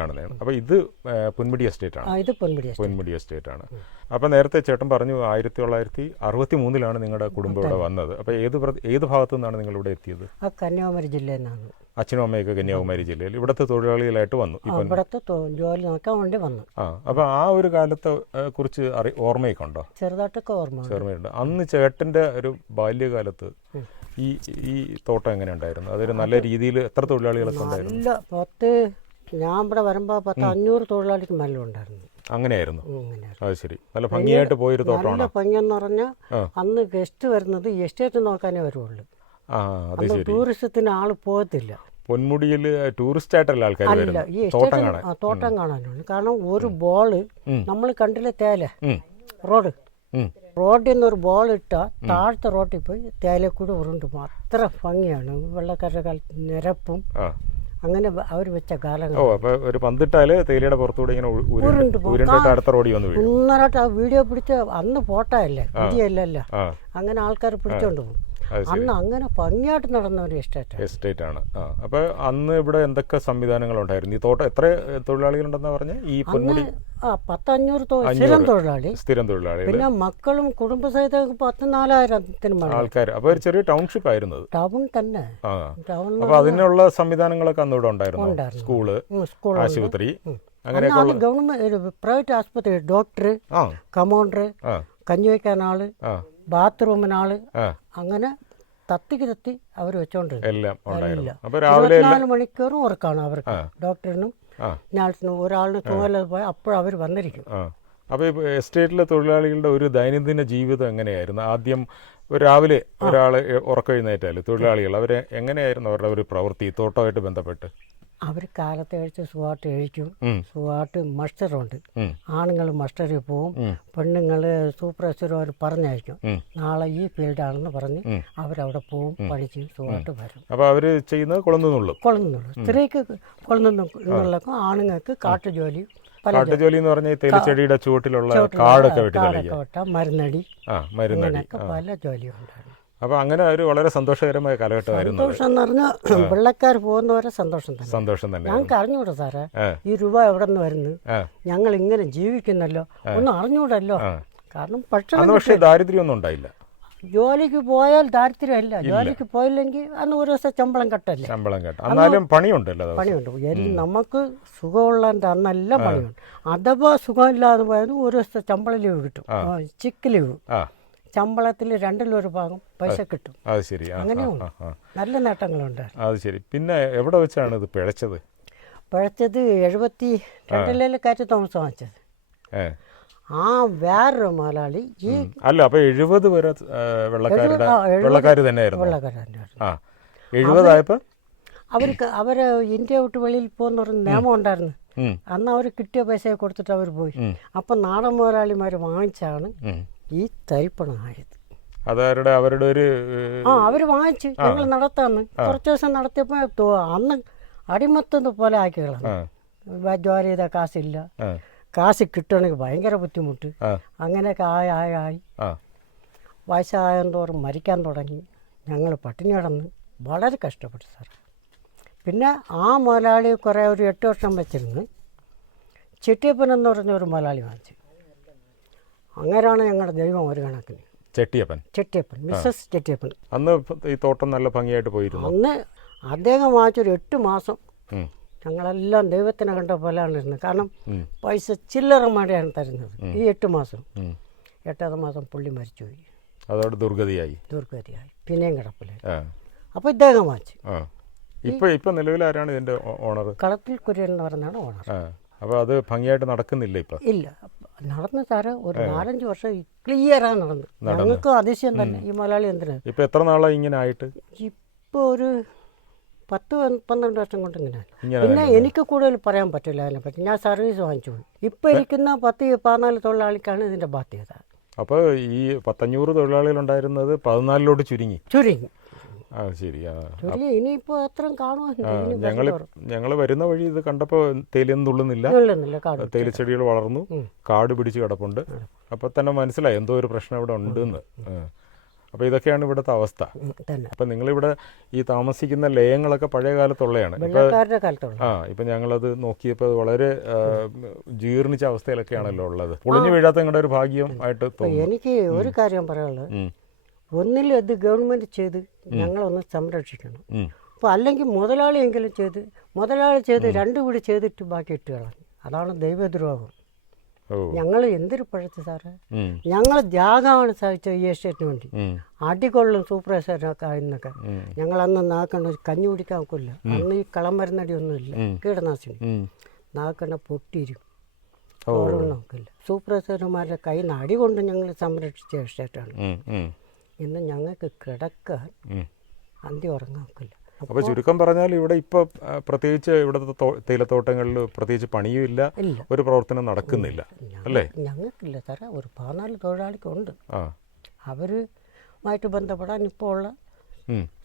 കാണുന്നതാണ്. അപ്പൊ ഇത് പൊന്മുടി എസ്റ്റേറ്റ് ആണ്. ഇത് പൊന്മുടി എസ്റ്റേറ്റ് ആണ്. അപ്പൊ നേരത്തെ ചേട്ടൻ പറഞ്ഞു 1963-ലാണ് നിങ്ങളുടെ കുടുംബം ഇവിടെ വന്നത്. അപ്പൊ ഏത് ഭാഗത്തു നിന്നാണ് നിങ്ങൾ ഇവിടെ എത്തിയത്? കന്യാകുമാരി ജില്ലയിൽ നിന്നാണ്. അച്ഛനും അമ്മയൊക്കെ കന്യാകുമാരി ജില്ലയിൽ ഇവിടുത്തെ തൊഴിലാളികളായിട്ട് വന്നു. ഇവിടുത്തെ ജോലി നോക്കാൻ വേണ്ടി വന്നു. അപ്പൊ ആ ഒരു കാലത്തെ കുറിച്ച് ഓർമ്മയൊക്കെ ഉണ്ടോ? ചെറുതായിട്ടൊക്കെ ഓർമ്മയുണ്ട്. അന്ന് ചേട്ടന്റെ ഒരു ബാല്യകാലത്ത് ഈ തോട്ടം എങ്ങനെ ഉണ്ടായിരുന്നു? അതൊരു നല്ല രീതിയിൽ എത്ര തൊഴിലാളികളൊക്കെ ഉണ്ടായിരുന്നു? ഞാൻ ഇവിടെ വരുമ്പോ 500 തൊഴിലാളിക്ക് മേലെ ഉണ്ടായിരുന്നു. അങ്ങനെയായിരുന്നു. അത് ശരി. നല്ല ഭംഗിയായിട്ട് പോയൊരു തോട്ടമാണ്. നല്ല ഭംഗിയെന്ന് പറഞ്ഞാൽ അന്ന് ഗസ്റ്റ് വരുന്നത് എസ്റ്റേറ്റ് നോക്കാനേ വരുവുള്ളൂ. ടൂറിസത്തിന് ആള് പോകത്തില്ല. പൊന്മുടിയിൽ ടൂറിസ്റ്റ് ആയിട്ടല്ല ആൾക്കാർ വരുന്നത്, തോട്ടം കാണാനാണ്. കാരണം ഒരു ബോള് നമ്മൾ കണ്ടില്ല, തേയില റോഡിൽ നിന്ന് ഒരു ബോൾ ഇട്ടാൽ താഴത്തെ റോട്ടിൽ പോയി തേയില കൂടെ ഉരുണ്ടും. അത്ര ഭംഗിയാണ്. വെള്ളക്കാരുടെ കാലത്ത് നിരപ്പും അങ്ങനെ അവർ വെച്ച കാലങ്ങൾ. ഒരു പന്തിട്ടാല് തേയിലയുടെ പുറത്തൂടെ ഇങ്ങനെ അടുത്ത റോഡി വന്നു ഒന്നരാട്ട് ആ വീഡിയോ പിടിച്ച അന്ന് ഫോട്ടോ അല്ലേ, വീഡിയോ അങ്ങനെ ആൾക്കാർ പിടിച്ചോണ്ട് പോകും. അന്ന് അങ്ങനെ ഭംഗിയായിട്ട് നടന്ന ഒരു എസ്റ്റേറ്റ് ആണ്. അപ്പൊ അന്ന് ഇവിടെ എന്തൊക്കെ സംവിധാനങ്ങൾ ഉണ്ടായിരുന്നു? ഈ തോട്ടം എത്ര തൊഴിലാളികളുണ്ടെന്നാ പറഞ്ഞ? ഈ പൊന്മുടി 500 സ്ഥിരം തൊഴിലാളി, പിന്നെ മക്കളും കുടുംബസഹിതം 14,000 ആൾക്കാർ. അപ്പൊ ഒരു ചെറിയ ടൗൺഷിപ്പ് ആയിരുന്നു. ടൗൺ തന്നെ. അപ്പൊ അതിനുള്ള സംവിധാനങ്ങളൊക്കെ അന്ന് ഇവിടെ ഉണ്ടായിരുന്നു. സ്കൂള്, ആശുപത്രി, അങ്ങനെയൊക്കെ. ഗവൺമെന്റ് പ്രൈവറ്റ് ആശുപത്രി, ഡോക്ടർ, കമൗണ്ടർ, കഞ്ഞിവയ്ക്കാനാള്, ബാത്റൂമിനാള്, അങ്ങനെ തത്തി അവർ വെച്ചോണ്ടിരുന്നു. 24 മണിക്കൂറും വർക്കാണ് അവർക്ക്. ഡോക്ടറിനും നഴ്സിനും ഒരാളിന് തുമ്മലത് പോയാൽ അപ്പോഴും അവർ വന്നിരിക്കും. അപ്പോൾ എസ്റ്റേറ്റിലെ തൊഴിലാളികളുടെ ഒരു ദൈനംദിന ജീവിതം എങ്ങനെയായിരുന്നു? ആദ്യം രാവിലെ ഒരാൾ ഉറക്കെഴുന്നേറ്റാൽ തൊഴിലാളികൾ അവരെ എങ്ങനെയായിരുന്നു അവരുടെ ഒരു പ്രവൃത്തി തോട്ടമായിട്ട് ബന്ധപ്പെട്ട്? അവർ കാലത്ത് കഴിച്ച് സുഖമായിട്ട് കഴിക്കും. സുഖമായിട്ട് മസ്റ്ററുണ്ട്. ആണുങ്ങൾ മസ്റ്ററിൽ പോവും, പെണ്ണുങ്ങൾ സൂപ്പർവൈസർ അവർ പറഞ്ഞയക്കും. നാളെ ഈ ഫീൽഡാണെന്ന് പറഞ്ഞ് അവരവിടെ പോവും, പഠിച്ച് സുഖമായിട്ട് വരും. അപ്പോൾ അവർ ചെയ്യുന്നത് കൊള്ളുന്നുള്ളൂ. സ്ത്രീക്ക് കൊള്ളുന്നുള്ളക്കും, ആണുങ്ങൾക്ക് കാട്ടുജോലി. കാട്ടുജോലി എന്ന് പറഞ്ഞാൽ തേയിലച്ചെടിയുടെ ചുവട്ടിലുള്ള കാടൊക്കെ വെട്ടാം, മരുന്നടി, പല ജോലിയും ഉണ്ടായിരുന്നു. അപ്പൊ അങ്ങനെ ഒരു വളരെ സന്തോഷകരമായ കാലഘട്ടമായിരുന്നു. സന്തോഷം എന്ന് പറഞ്ഞാൽ പിള്ളക്കാർ പോകുന്നവരെ സന്തോഷം തന്നെ. ഞങ്ങൾക്ക് അറിഞ്ഞൂടാ സാറേ ഈ രൂപ എവിടെ നിന്ന് വരുന്നു, ഞങ്ങൾ ഇങ്ങനെ ജീവിക്കുന്നല്ലോ, ഒന്നും അറിഞ്ഞൂടല്ലോ. കാരണം പക്ഷേ ദാരിദ്ര്യമൊന്നും ഉണ്ടായില്ല. ജോലിക്ക് പോയാൽ ദാരിദ്ര്യമല്ല, ജോലിക്ക് പോയില്ലെങ്കിൽ അന്ന് ഒരു ദിവസം ശമ്പളം കട്ടല്ലേ. എന്നാലും പണിയുണ്ട്. നമുക്ക് സുഖമുള്ളതിൻ്റെ അന്നെല്ലാം പണിയുണ്ട്. അഥവാ സുഖമില്ലാതെ പോയത് ഒരു ദിവസത്തെ ശമ്പളം ലീവ് കിട്ടും, ചിക്ക് ലീവ്. ശമ്പളത്തിൽ 2 ഭാഗം പൈസ കിട്ടും. അത് ശരി. അങ്ങനെയുണ്ട്, നല്ല നേട്ടങ്ങളുണ്ട്. അത് ശരി. പിന്നെ എവിടെ വെച്ചാണ് ഇത് പിഴച്ചത്? 72 കയറ്റി താമസം വാങ്ങിച്ചത്. വേറൊരു മുതലാളി അല്ല, അപ്പൊ 70 വരെ വെള്ളക്കാർ തന്നെയായിരുന്നു. 70 ആയപ്പോ അവര് ഇന്ത്യ വിട്ട് വെളിയിൽ പോകുന്ന ഒരു നിയമം ഉണ്ടായിരുന്നു. അന്ന് അവർ കിട്ടിയ പൈസ കൊടുത്തിട്ട് അവർ പോയി. അപ്പൊ നാടൻ മുതലാളിമാര് വാങ്ങിച്ചാണ് ഈ തരിപ്പണമായത്. അവരുടെ ഒരു അവര് വാങ്ങിച്ച് ഞങ്ങൾ നടത്താന്ന് കുറച്ച് ദിവസം നടത്തിയപ്പോ അന്ന് അടിമത്തത് പോലെ ആക്കികളാണ്. ജോലി ചെയ്ത കാശില്ല, കാശ് കിട്ടണമെങ്കിൽ ഭയങ്കര ബുദ്ധിമുട്ട്. അങ്ങനെയൊക്കെ ആയി വയസ്സായതോറും മരിക്കാൻ തുടങ്ങി. ഞങ്ങൾ പട്ടിണി കിടന്ന് വളരെ കഷ്ടപ്പെട്ടു സാർ. പിന്നെ ആ മുതലാളി കുറേ ഒരു 8 വർഷം വെച്ചിരുന്ന് ചെട്ടിയപ്പൻ എന്ന് പറഞ്ഞ ഒരു മുതലാളി വാങ്ങിച്ചു. അങ്ങനെയാണ് ഞങ്ങളുടെ ദൈവം ഒരു കണക്കിന്. ചെട്ടിയപ്പൻ, മിസ്സസ് ചെട്ടിയപ്പൻ. അന്ന് ഈ തോട്ടം നല്ല ഭംഗിയായിട്ട് പോയിരുന്നു. അന്ന് അദ്ദേഹം വാങ്ങിച്ചൊരു 8 മാസം ഞങ്ങളെല്ലാം ദൈവത്തിനെ കണ്ട പോലെയാണ് ഇരുന്നത്. കാരണം പൈസ ചില്ലറ മഴയാണ് തരുന്നത്. ഈ 8 മാസം 8ാമത്തെ മാസം പുള്ളി മരിച്ചുപോയി. അതോടെ ദുർഗതിയായി. പിന്നെയും കിടപ്പിലായി. അപ്പോൾ ഇദ്ദേഹം വാങ്ങിച്ചു. ഇപ്പൊ നിലവിൽ ആരാണ് ഇതിന്റെ ഓണർ? കളത്തിൽ കുര്യൻ എന്ന് പറഞ്ഞാണ് ഓണർ. അപ്പോൾ അത് ഭംഗിയായിട്ട് നടക്കുന്നില്ല ഇപ്പം? ഇല്ല, നടന്നു സാറ്. ഒരു 4-5 വർഷം ക്ലിയറാണ് നടന്നു. ഞങ്ങൾക്ക് അതിശയം തന്നെ ഈ മലയാളി എന്തിനാണ്. ഇപ്പം എത്ര നാളായി ഇങ്ങനെ ആയിട്ട്? ഇപ്പോൾ ഒരു 10-12 വർഷം കൊണ്ട് ഇങ്ങനെയാണ്. പിന്നെ എനിക്ക് കൂടുതൽ പറയാൻ പറ്റില്ല അതിനെപ്പറ്റി. ഞാൻ സർവീസ് വാങ്ങിച്ചു പോയി. ഇപ്പം ഇരിക്കുന്ന 10-14 തൊഴിലാളിക്കാണ് ഇതിൻ്റെ ബാധ്യത. അപ്പോൾ ഈ 500 തൊഴിലാളികളുണ്ടായിരുന്നത് 14ലോട്ട് ചുരുങ്ങി. ശരി. ഇനിയിപ്പോ എത്ര ഞങ്ങൾ വരുന്ന വഴി ഇത് കണ്ടപ്പോൾ തേയിലയൊന്നും തുള്ളുന്നില്ല. തേയിലച്ചെടികൾ വളർന്നു, കാട് പിടിച്ച് കിടപ്പുണ്ട്. അപ്പൊ തന്നെ മനസ്സിലായി എന്തോ ഒരു പ്രശ്നം ഇവിടെ ഉണ്ടെന്ന്. അപ്പൊ ഇതൊക്കെയാണ് ഇവിടുത്തെ അവസ്ഥ. അപ്പൊ നിങ്ങളിവിടെ ഈ താമസിക്കുന്ന ലയങ്ങളൊക്കെ പഴയ കാലത്തുള്ളതാണ്. ഇപ്പൊ ഞങ്ങളത് നോക്കിയപ്പോൾ വളരെ ജീർണിച്ച അവസ്ഥയിലൊക്കെയാണല്ലോ ഉള്ളത്. പൊളിഞ്ഞു വീഴാത്ത നിങ്ങളുടെ ഒരു ഭാഗ്യം ആയിട്ട് തോന്നുന്നു. എനിക്ക് ഒരു കാര്യം പറയാനുള്ളത്, ഒന്നിലും അത് ഗവൺമെന്റ് ചെയ്ത് ഞങ്ങളൊന്ന് സംരക്ഷിക്കണം. അപ്പോൾ അല്ലെങ്കിൽ മുതലാളി ചെയ്ത് 2 വീട് ചെയ്തിട്ട് ബാക്കി ഇട്ട് കളഞ്ഞു. അതാണ് ദൈവദ്രോഹം. ഞങ്ങൾ എന്തൊരു പഴച്ച് സാറേ, ഞങ്ങൾ ത്യാഗമാണ് സഹിച്ചത് ഈ എസ്റ്റേറ്റിന് വേണ്ടി. അടികൊള്ളും സൂപ്പർവൈസറിനൊക്കെ എന്നൊക്കെ. ഞങ്ങൾ അന്ന് നാക്കണ്ട കഞ്ഞി കുടിക്കാൻ ഒക്കില്ല. അന്ന് ഈ കളം മരുന്നടി ഒന്നുമില്ല, കീടനാശിനി. നാക്കണ്ട പൊട്ടിരും, നോക്കില്ല. സൂപ്പർവൈസർമാരുടെ കയ്യിൽ നിന്ന് അടി കൊണ്ട് ഞങ്ങൾ സംരക്ഷിച്ച എസ്റ്റേറ്റാണ്. ഇന്ന് ഞങ്ങൾക്ക് കിടക്കാൻ അന്തി ഉറങ്ങാൻ ഒക്കില്ല. അപ്പോൾ ചുരുക്കം പറഞ്ഞാൽ ഇവിടെ ഇപ്പോൾ പ്രത്യേകിച്ച് ഇവിടുത്തെ തേയിലത്തോട്ടങ്ങളിൽ പ്രത്യേകിച്ച് പണിയുമില്ല, ഒരു പ്രവർത്തനം നടക്കുന്നില്ല അല്ലേ? ഞങ്ങൾക്കില്ല സാറേ. ഒരു 14 തൊഴിലാളിക്കുണ്ട്. അവരുമായിട്ട് ബന്ധപ്പെടാൻ ഇപ്പോൾ ഉള്ള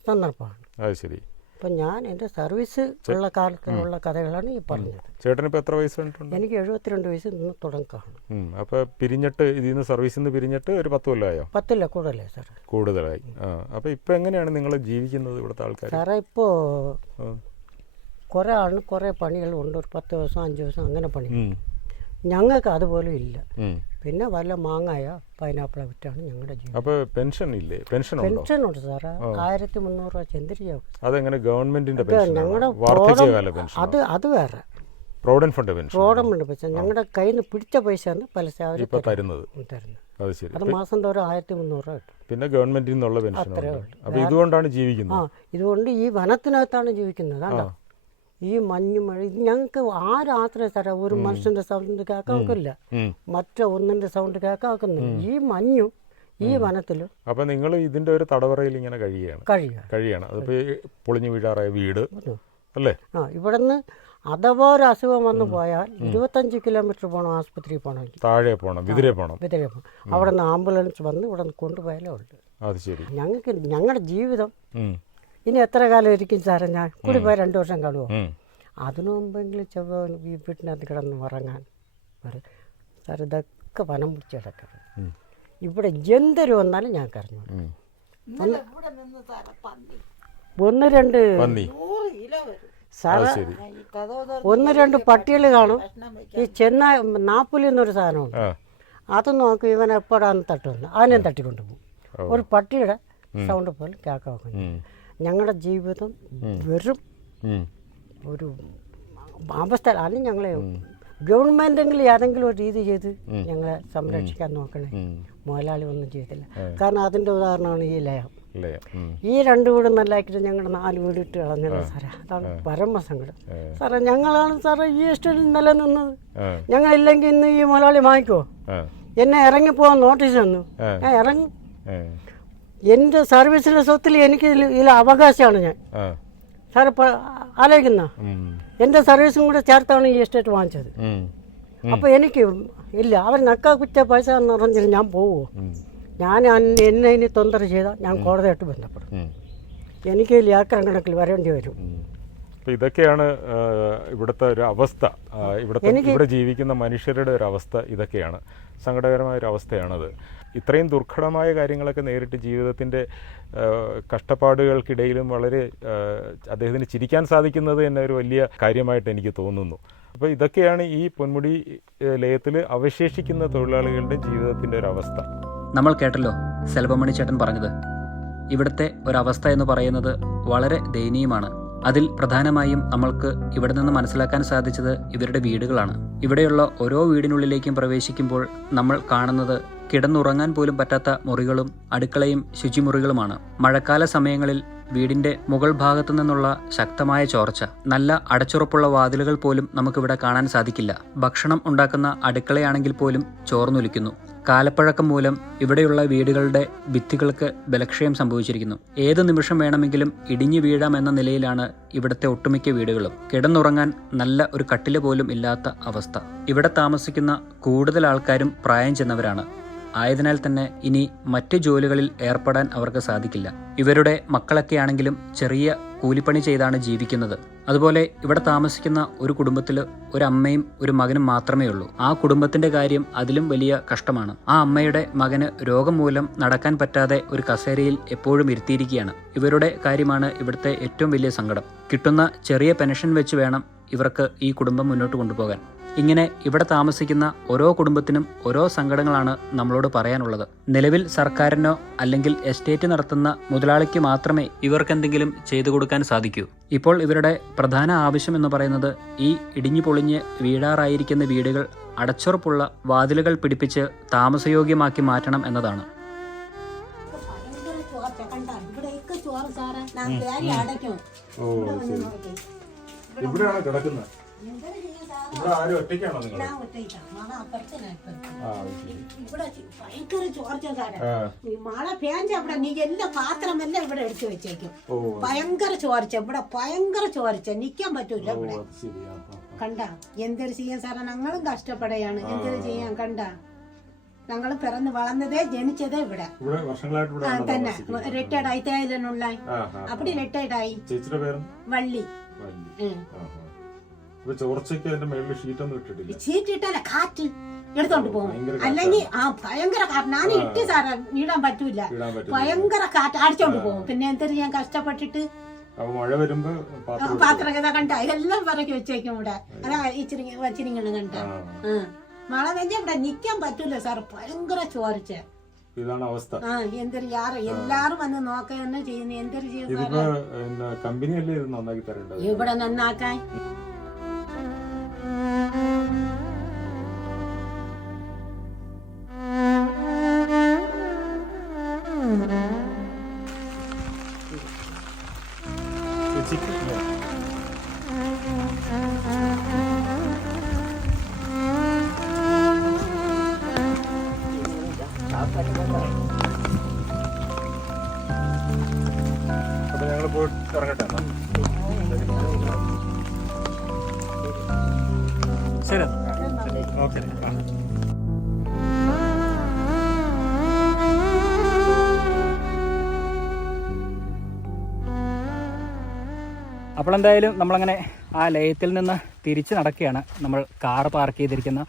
സന്ദർഭമാണ്. അത് ശരി. അപ്പം ഞാൻ എൻ്റെ സർവീസ് ഉള്ള കാലത്തിലുള്ള കഥകളാണ് ഈ പറഞ്ഞത്. ചേട്ടനിപ്പോൾ എത്ര വയസ്സുണ്ട്? എനിക്ക് 72 വയസ്സ് നിന്ന് തുടങ്ങാണ്. അപ്പോൾ പിരിഞ്ഞിട്ട് ഇതിൽ നിന്ന് സർവീസിൽ നിന്ന് പിരിഞ്ഞിട്ട് ഒരു 10 കൊല്ലമായോ? 10 കൂടുതലേ സാർ. കൂടുതലായി. അപ്പോൾ ഇപ്പോൾ എങ്ങനെയാണ് നിങ്ങൾ ജീവിക്കുന്നത് ഇവിടുത്തെ ആൾക്കാർ? സാറേ ഇപ്പോൾ കുറേ ആളിന് കുറേ പണികളുണ്ട്. ഒരു 10 ദിവസം 5 ദിവസം അങ്ങനെ പണി. ഞങ്ങൾക്ക് അതുപോലും ഇല്ല. പിന്നെ വല്ല മാങ്ങായ പൈനാപ്പിള വിറ്റാണ് ഞങ്ങളുടെ ജീവിതം. അപ്പോൾ പെൻഷൻ ഇല്ലേ? പെൻഷനുണ്ട് സാറേ. 1300 രൂപ ചെന്തിരിയാവും. അതെങ്ങനെ? ഗവൺമെന്റിന്റെ പെൻഷൻ? ഞങ്ങളുടെ അത് വേറെ പ്രോവിഡന്റ് ഫണ്ട് പെൻഷൻ. ഞങ്ങളുടെ കയ്യിൽ നിന്ന് പിടിച്ച പൈസ പല തരുന്നത്. അത് മാസം തോറും 1300 രൂപ കിട്ടും. പിന്നെ ഗവൺമെന്റിൽ നിന്നുള്ള പെൻഷൻ. അപ്പോൾ ഇതുകൊണ്ടാണ് ജീവിക്കുന്നത്. ഇതുകൊണ്ട് ഈ വനത്തിനകത്താണ് ജീവിക്കുന്നത്. കണ്ടോ ഈ മഞ്ഞും മഴ. ഇത് ഞങ്ങൾക്ക് ആ രാത്രി സാറേ ഒരു മനുഷ്യന്റെ സൗണ്ട് കേൾക്കാൻ ഒക്കില്ല, ഒന്നിന്റെ സൗണ്ട് കേൾക്കാൻ ഒക്കുന്നില്ല. ഈ മഞ്ഞും ഈ വനത്തിലും. അപ്പൊ നിങ്ങൾ ഇതിന്റെ ഒരു തടവറയിൽ ഇങ്ങനെ കഴിയാണ്. അതിപ്പോ പൊളിഞ്ഞു വീഴാറായ വീട് അല്ലേ? ഇവിടുന്ന് അഥവാ ഒരു അസുഖം വന്നു പോയാൽ 25 കിലോമീറ്റർ പോകണം, ആസ്പത്രിയിൽ പോകണമെങ്കിൽ. താഴെ പോകണം, വിതിരെ പോകണം. അവിടെ നിന്ന് ആംബുലൻസ് വന്ന് ഇവിടെ നിന്ന് കൊണ്ടുപോയാലേ ഉള്ളു. അത് ശരി. ഞങ്ങളുടെ ജീവിതം ഇനി എത്ര കാലം ഇരിക്കും സാറേ? ഞാൻ കൂടി പോയി 2 വർഷം കാണുമോ? അതിനു മുമ്പെങ്കിലും ഈ വീട്ടിനകത്ത് കിടന്ന് ഉറങ്ങാൻ സാർ. ഇതൊക്കെ വനം പിടിച്ച് കിടക്കണം. ഇവിടെ എന്തൊരു വന്നാലും ഞാൻ കരഞ്ഞു. 1-2 പട്ടികൾ കാണും. ഈ നാപ്പുലി എന്നൊരു സാധനമുണ്ട്. അത് നോക്കും ഇവൻ എപ്പോഴാന്ന് തട്ടുന്നു, അതിനെ തട്ടിക്കൊണ്ടു പോകും. ഒരു പട്ടിയുടെ സൗണ്ട് പോലും കേൾക്കാൻ നോക്കുന്നു. ഞങ്ങളുടെ ജീവിതം വെറും ഒരു അവസ്ഥ. അത് ഞങ്ങളെ ഗവൺമെൻറ്റെങ്കിലും ഏതെങ്കിലും ഒരു രീതി ചെയ്ത് ഞങ്ങളെ സംരക്ഷിക്കാൻ നോക്കണേ. മുതലാളി ഒന്നും ചെയ്തില്ല. കാരണം അതിൻ്റെ ഉദാഹരണമാണ് ഈ ലയം. ഈ 2 വീട് നല്ലതാക്കിയിട്ട് ഞങ്ങളുടെ 4 വീട് ഇട്ട് കളഞ്ഞല്ലോ സാറേ. അതാണ് പരമസങ്കടം സാറേ. ഞങ്ങളാണ് സാറേ ഈ എസ്റ്റേറ്റിൽ നിലനിന്നത്. ഞങ്ങളില്ലെങ്കിൽ ഇന്ന് ഈ മുതലാളി വാങ്ങിക്കുമോ? എന്നെ ഇറങ്ങിപ്പോകാൻ നോട്ടീസ് തന്നു, ഞാൻ ഇറങ്ങി. എൻ്റെ സർവീസിൻ്റെ സ്വത്തിൽ എനിക്ക് ഇതിൽ അവകാശമാണ്. ഞാൻ സാറ് ആലോചിക്കുന്ന എൻ്റെ സർവീസും കൂടെ ചേർത്താണ് ഈ എസ്റ്റേറ്റ് വാങ്ങിച്ചത്. അപ്പോൾ എനിക്ക് ഇല്ല, അവർ നക്കാ കുറ്റ പൈസ എന്ന് പറഞ്ഞാൽ ഞാൻ പോവുമോ? ഞാൻ എന്നെ ഇനി തൊന്തര ചെയ്താൽ ഞാൻ കോടതിയായിട്ട് ബന്ധപ്പെടും. എനിക്ക് ഏക്കർ കണക്കിൽ വരേണ്ടി വരും. അപ്പോൾ ഇതൊക്കെയാണ് ഇവിടുത്തെ ഒരു അവസ്ഥ. ഇവിടെ ജീവിക്കുന്ന മനുഷ്യരുടെ ഒരു അവസ്ഥ ഇതൊക്കെയാണ്. സങ്കടകരമായ ഒരു അവസ്ഥയാണത്. ഇത്രയും ദുർഘടമായ കാര്യങ്ങളൊക്കെ നേരിട്ട് ജീവിതത്തിൻ്റെ കഷ്ടപ്പാടുകൾക്കിടയിലും വളരെ അദ്ദേഹത്തിന് ചിരിക്കാൻ സാധിക്കുന്നത് തന്നെ ഒരു വലിയ കാര്യമായിട്ട് എനിക്ക് തോന്നുന്നു. അപ്പോൾ ഇതൊക്കെയാണ് ഈ പൊന്മുടി ലയത്തിൽ അവശേഷിക്കുന്ന തൊഴിലാളികളുടെ ജീവിതത്തിൻ്റെ ഒരു അവസ്ഥ. നമ്മൾ കേട്ടല്ലോ സെൽവമണി ചേട്ടൻ പറഞ്ഞത്. ഇവിടുത്തെ ഒരവസ്ഥ എന്ന് പറയുന്നത് വളരെ ദയനീയമാണ്. അതിൽ പ്രധാനമായും നമ്മൾക്ക് ഇവിടെ നിന്ന് മനസ്സിലാക്കാൻ സാധിച്ചത് ഇവരുടെ വീടുകളാണ്. ഇവിടെയുള്ള ഓരോ വീടിനുള്ളിലേക്കും പ്രവേശിക്കുമ്പോൾ നമ്മൾ കാണുന്നത് കിടന്നുറങ്ങാൻ പോലും പറ്റാത്ത മുറികളും അടുക്കളയും ശുചിമുറികളുമാണ്. മഴക്കാല സമയങ്ങളിൽ വീടിന്റെ മുകൾ ഭാഗത്തു നിന്നുള്ള ശക്തമായ ചോർച്ച, നല്ല അടച്ചുറപ്പുള്ള വാതിലുകൾ പോലും നമുക്കിവിടെ കാണാൻ സാധിക്കില്ല. ഭക്ഷണം ഉണ്ടാക്കുന്ന അടുക്കളയാണെങ്കിൽ പോലും ചോർന്നൊലിക്കുന്നു. കാലപ്പഴക്കം മൂലം ഇവിടെയുള്ള വീടുകളുടെ ഭിത്തികൾക്ക് ബലക്ഷയം സംഭവിച്ചിരിക്കുന്നു. ഏത് നിമിഷം വേണമെങ്കിലും ഇടിഞ്ഞു വീഴാമെന്ന നിലയിലാണ് ഇവിടുത്തെ ഒട്ടുമിക്ക വീടുകളും. കിടന്നുറങ്ങാൻ നല്ല ഒരു കട്ടില് പോലും ഇല്ലാത്ത അവസ്ഥ. ഇവിടെ താമസിക്കുന്ന കൂടുതൽ ആൾക്കാരും പ്രായം ചെന്നവരാണ്. ആയതിനാൽ തന്നെ ഇനി മറ്റ് ജോലികളിൽ ഏർപ്പെടാൻ അവർക്ക് സാധിക്കില്ല. ഇവരുടെ മക്കളൊക്കെ ആണെങ്കിലും ചെറിയ കൂലിപ്പണി ചെയ്താണ് ജീവിക്കുന്നത്. അതുപോലെ ഇവിടെ താമസിക്കുന്ന ഒരു കുടുംബത്തിൽ ഒരു അമ്മയും ഒരു മകനും മാത്രമേ ഉള്ളൂ. ആ കുടുംബത്തിന്റെ കാര്യം അതിലും വലിയ കഷ്ടമാണ്. ആ അമ്മയുടെ മകന് രോഗം മൂലം നടക്കാൻ പറ്റാതെ ഒരു കസേരയിൽ എപ്പോഴും ഇരുത്തിയിരിക്കുകയാണ്. ഇവരുടെ കാര്യമാണ് ഇവിടുത്തെ ഏറ്റവും വലിയ സങ്കടം. കിട്ടുന്ന ചെറിയ പെൻഷൻ വെച്ച് വേണം ഇവർക്ക് ഈ കുടുംബം മുന്നോട്ട് കൊണ്ടുപോകാൻ. ഇങ്ങനെ ഇവിടെ താമസിക്കുന്ന ഓരോ കുടുംബത്തിനും ഓരോ സങ്കടങ്ങളാണ് നമ്മളോട് പറയാനുള്ളത്. നിലവിൽ സർക്കാരിനോ അല്ലെങ്കിൽ എസ്റ്റേറ്റ് നടത്തുന്ന മുതലാളിക്ക് മാത്രമേ ഇവർക്കെന്തെങ്കിലും ചെയ്തു കൊടുക്കാൻ സാധിക്കൂ. ഇപ്പോൾ ഇവരുടെ പ്രധാന ആവശ്യം എന്ന് പറയുന്നത് ഈ ഇടിഞ്ഞു പൊളിഞ്ഞ് വീഴാറായിരിക്കുന്ന വീടുകൾ അടച്ചുറപ്പുള്ള വാതിലുകൾ പിടിപ്പിച്ച് താമസയോഗ്യമാക്കി മാറ്റണം എന്നതാണ്. ഇവിടെയാണ് കിടക്കുന്നത്. ഇവിടെ ആരും ഒറ്റയ്ക്കാണോ നിങ്ങൾ? ഇവിടെ ഭയങ്കര ചോർച്ച സാറേ. ഈ മഴ പേഞ്ച അവിടെ നീ എല്ലാ പാത്രമെല്ലാം ഇവിടെ എടുത്തു വെച്ചേക്കും. ഭയങ്കര ചോർച്ച, ഇവിടെ ഭയങ്കര ചോർച്ച, നിക്കാൻ പറ്റൂല ഇവിടെ. കണ്ട എന്തൊരു ചെയ്യാൻ സാറേ, ഞങ്ങളും കഷ്ടപ്പെടുകയാണ്. എന്തൊരു ചെയ്യാൻ കണ്ട, ഞങ്ങൾ പിറന്ന് വളർന്നതേ ജനിച്ചതേ ഇവിടെ തന്നെ. റിട്ടയർഡ് ആയിട്ടായില്ലുള്ള അപ്പടി റിട്ടയർഡ് ആയി. വള്ളി. ഷീറ്റ് ഇട്ടല്ല, കാറ്റ് എടുത്തോണ്ട് പോകും. അല്ലെങ്കിൽ ഭയങ്കര കാറ്റ്. ഞാൻ ഇട്ട് സാറേ ഇടാൻ പറ്റൂല, ഭയങ്കര കാറ്റ് അടിച്ചോണ്ട് പോകും. പിന്നെ എന്തൊരു ഞാൻ കഷ്ടപ്പെട്ടിട്ട് മഴ വരുമ്പോ പാത്രം കണ്ട എല്ലാം പറക്കി വെച്ചേക്കും ഇവിടെ. അതാ ഇച്ചിരി വച്ചിരിങ്ങനെ കണ്ട. മഴ പെയ്യ ഇവിടെ നിക്കാൻ പറ്റൂല സാർ, ഭയങ്കര ചോർച്ച. ഇതാണ് അവസ്ഥ. എന്തൊരു എല്ലാരും വന്ന് നോക്കുക തന്നെ ചെയ്യുന്നു. എന്തൊരു ചെയ്യുന്നു ഇവിടെ നന്നാക്കാൻ. അപ്പൊ ഞങ്ങൾ പോയിട്ട് ഇറങ്ങട്ടെ. ശരി, ഓക്കെ. അപ്പോൾ എന്തായാലും നമ്മളങ്ങനെ ആ ലയത്തിൽ നിന്ന് തിരിച്ച് നടക്കുകയാണ് നമ്മൾ കാറ് പാർക്ക് ചെയ്തിരിക്കുന്ന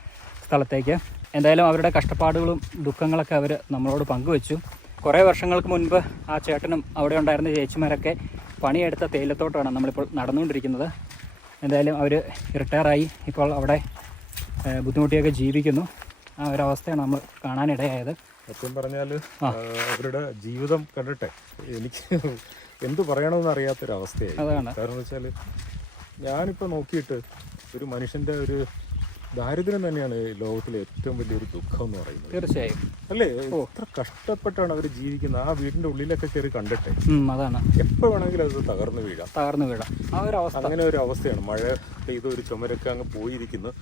സ്ഥലത്തേക്ക്. എന്തായാലും അവരുടെ കഷ്ടപ്പാടുകളും ദുഃഖങ്ങളൊക്കെ അവർ നമ്മളോട് പങ്കുവച്ചു. കുറേ വർഷങ്ങൾക്ക് മുൻപ് ആ ചേട്ടനും അവിടെ ഉണ്ടായിരുന്ന ചേച്ചിമാരൊക്കെ പണിയെടുത്ത തേയിലത്തോട്ടമാണ് നമ്മളിപ്പോൾ നടന്നുകൊണ്ടിരിക്കുന്നത്. എന്തായാലും അവർ റിട്ടയറായി ഇപ്പോൾ അവിടെ ബുദ്ധിമുട്ടിയൊക്കെ ജീവിക്കുന്നു. ആ ഒരവസ്ഥയാണ് നമ്മൾ കാണാനിടയായത്. സത്യം പറഞ്ഞാൽ അവരുടെ ജീവിതം കണ്ടിട്ടെ എനിക്ക് എന്തു പറയണമെന്ന് അറിയാത്തൊരവസ്ഥയായി. അതാണ് കാരണം വെച്ചാൽ ഞാനിപ്പോൾ നോക്കിയിട്ട് ഒരു മനുഷ്യൻ്റെ ഒരു ദാരിദ്ര്യം തന്നെയാണ് ലോകത്തിലെ ഏറ്റവും വലിയൊരു ദുഃഖം എന്ന് പറയുന്നത്. തീർച്ചയായും അല്ലേ? എത്ര കഷ്ടപ്പെട്ടാണ് അവർ ജീവിക്കുന്നത്. ആ വീടിന്റെ ഉള്ളിലൊക്കെ കയറി കണ്ടിട്ടെ അതാണ് എപ്പോൾ വേണമെങ്കിലും അത് തകർന്നു വീഴാം. ആ ഒരു അവസ്ഥ, അങ്ങനെ ഒരു അവസ്ഥയാണ്. മഴ പെയ്ത ഒരു ചുമരൊക്കെ അങ്ങ് പോയിരിക്കുന്നു.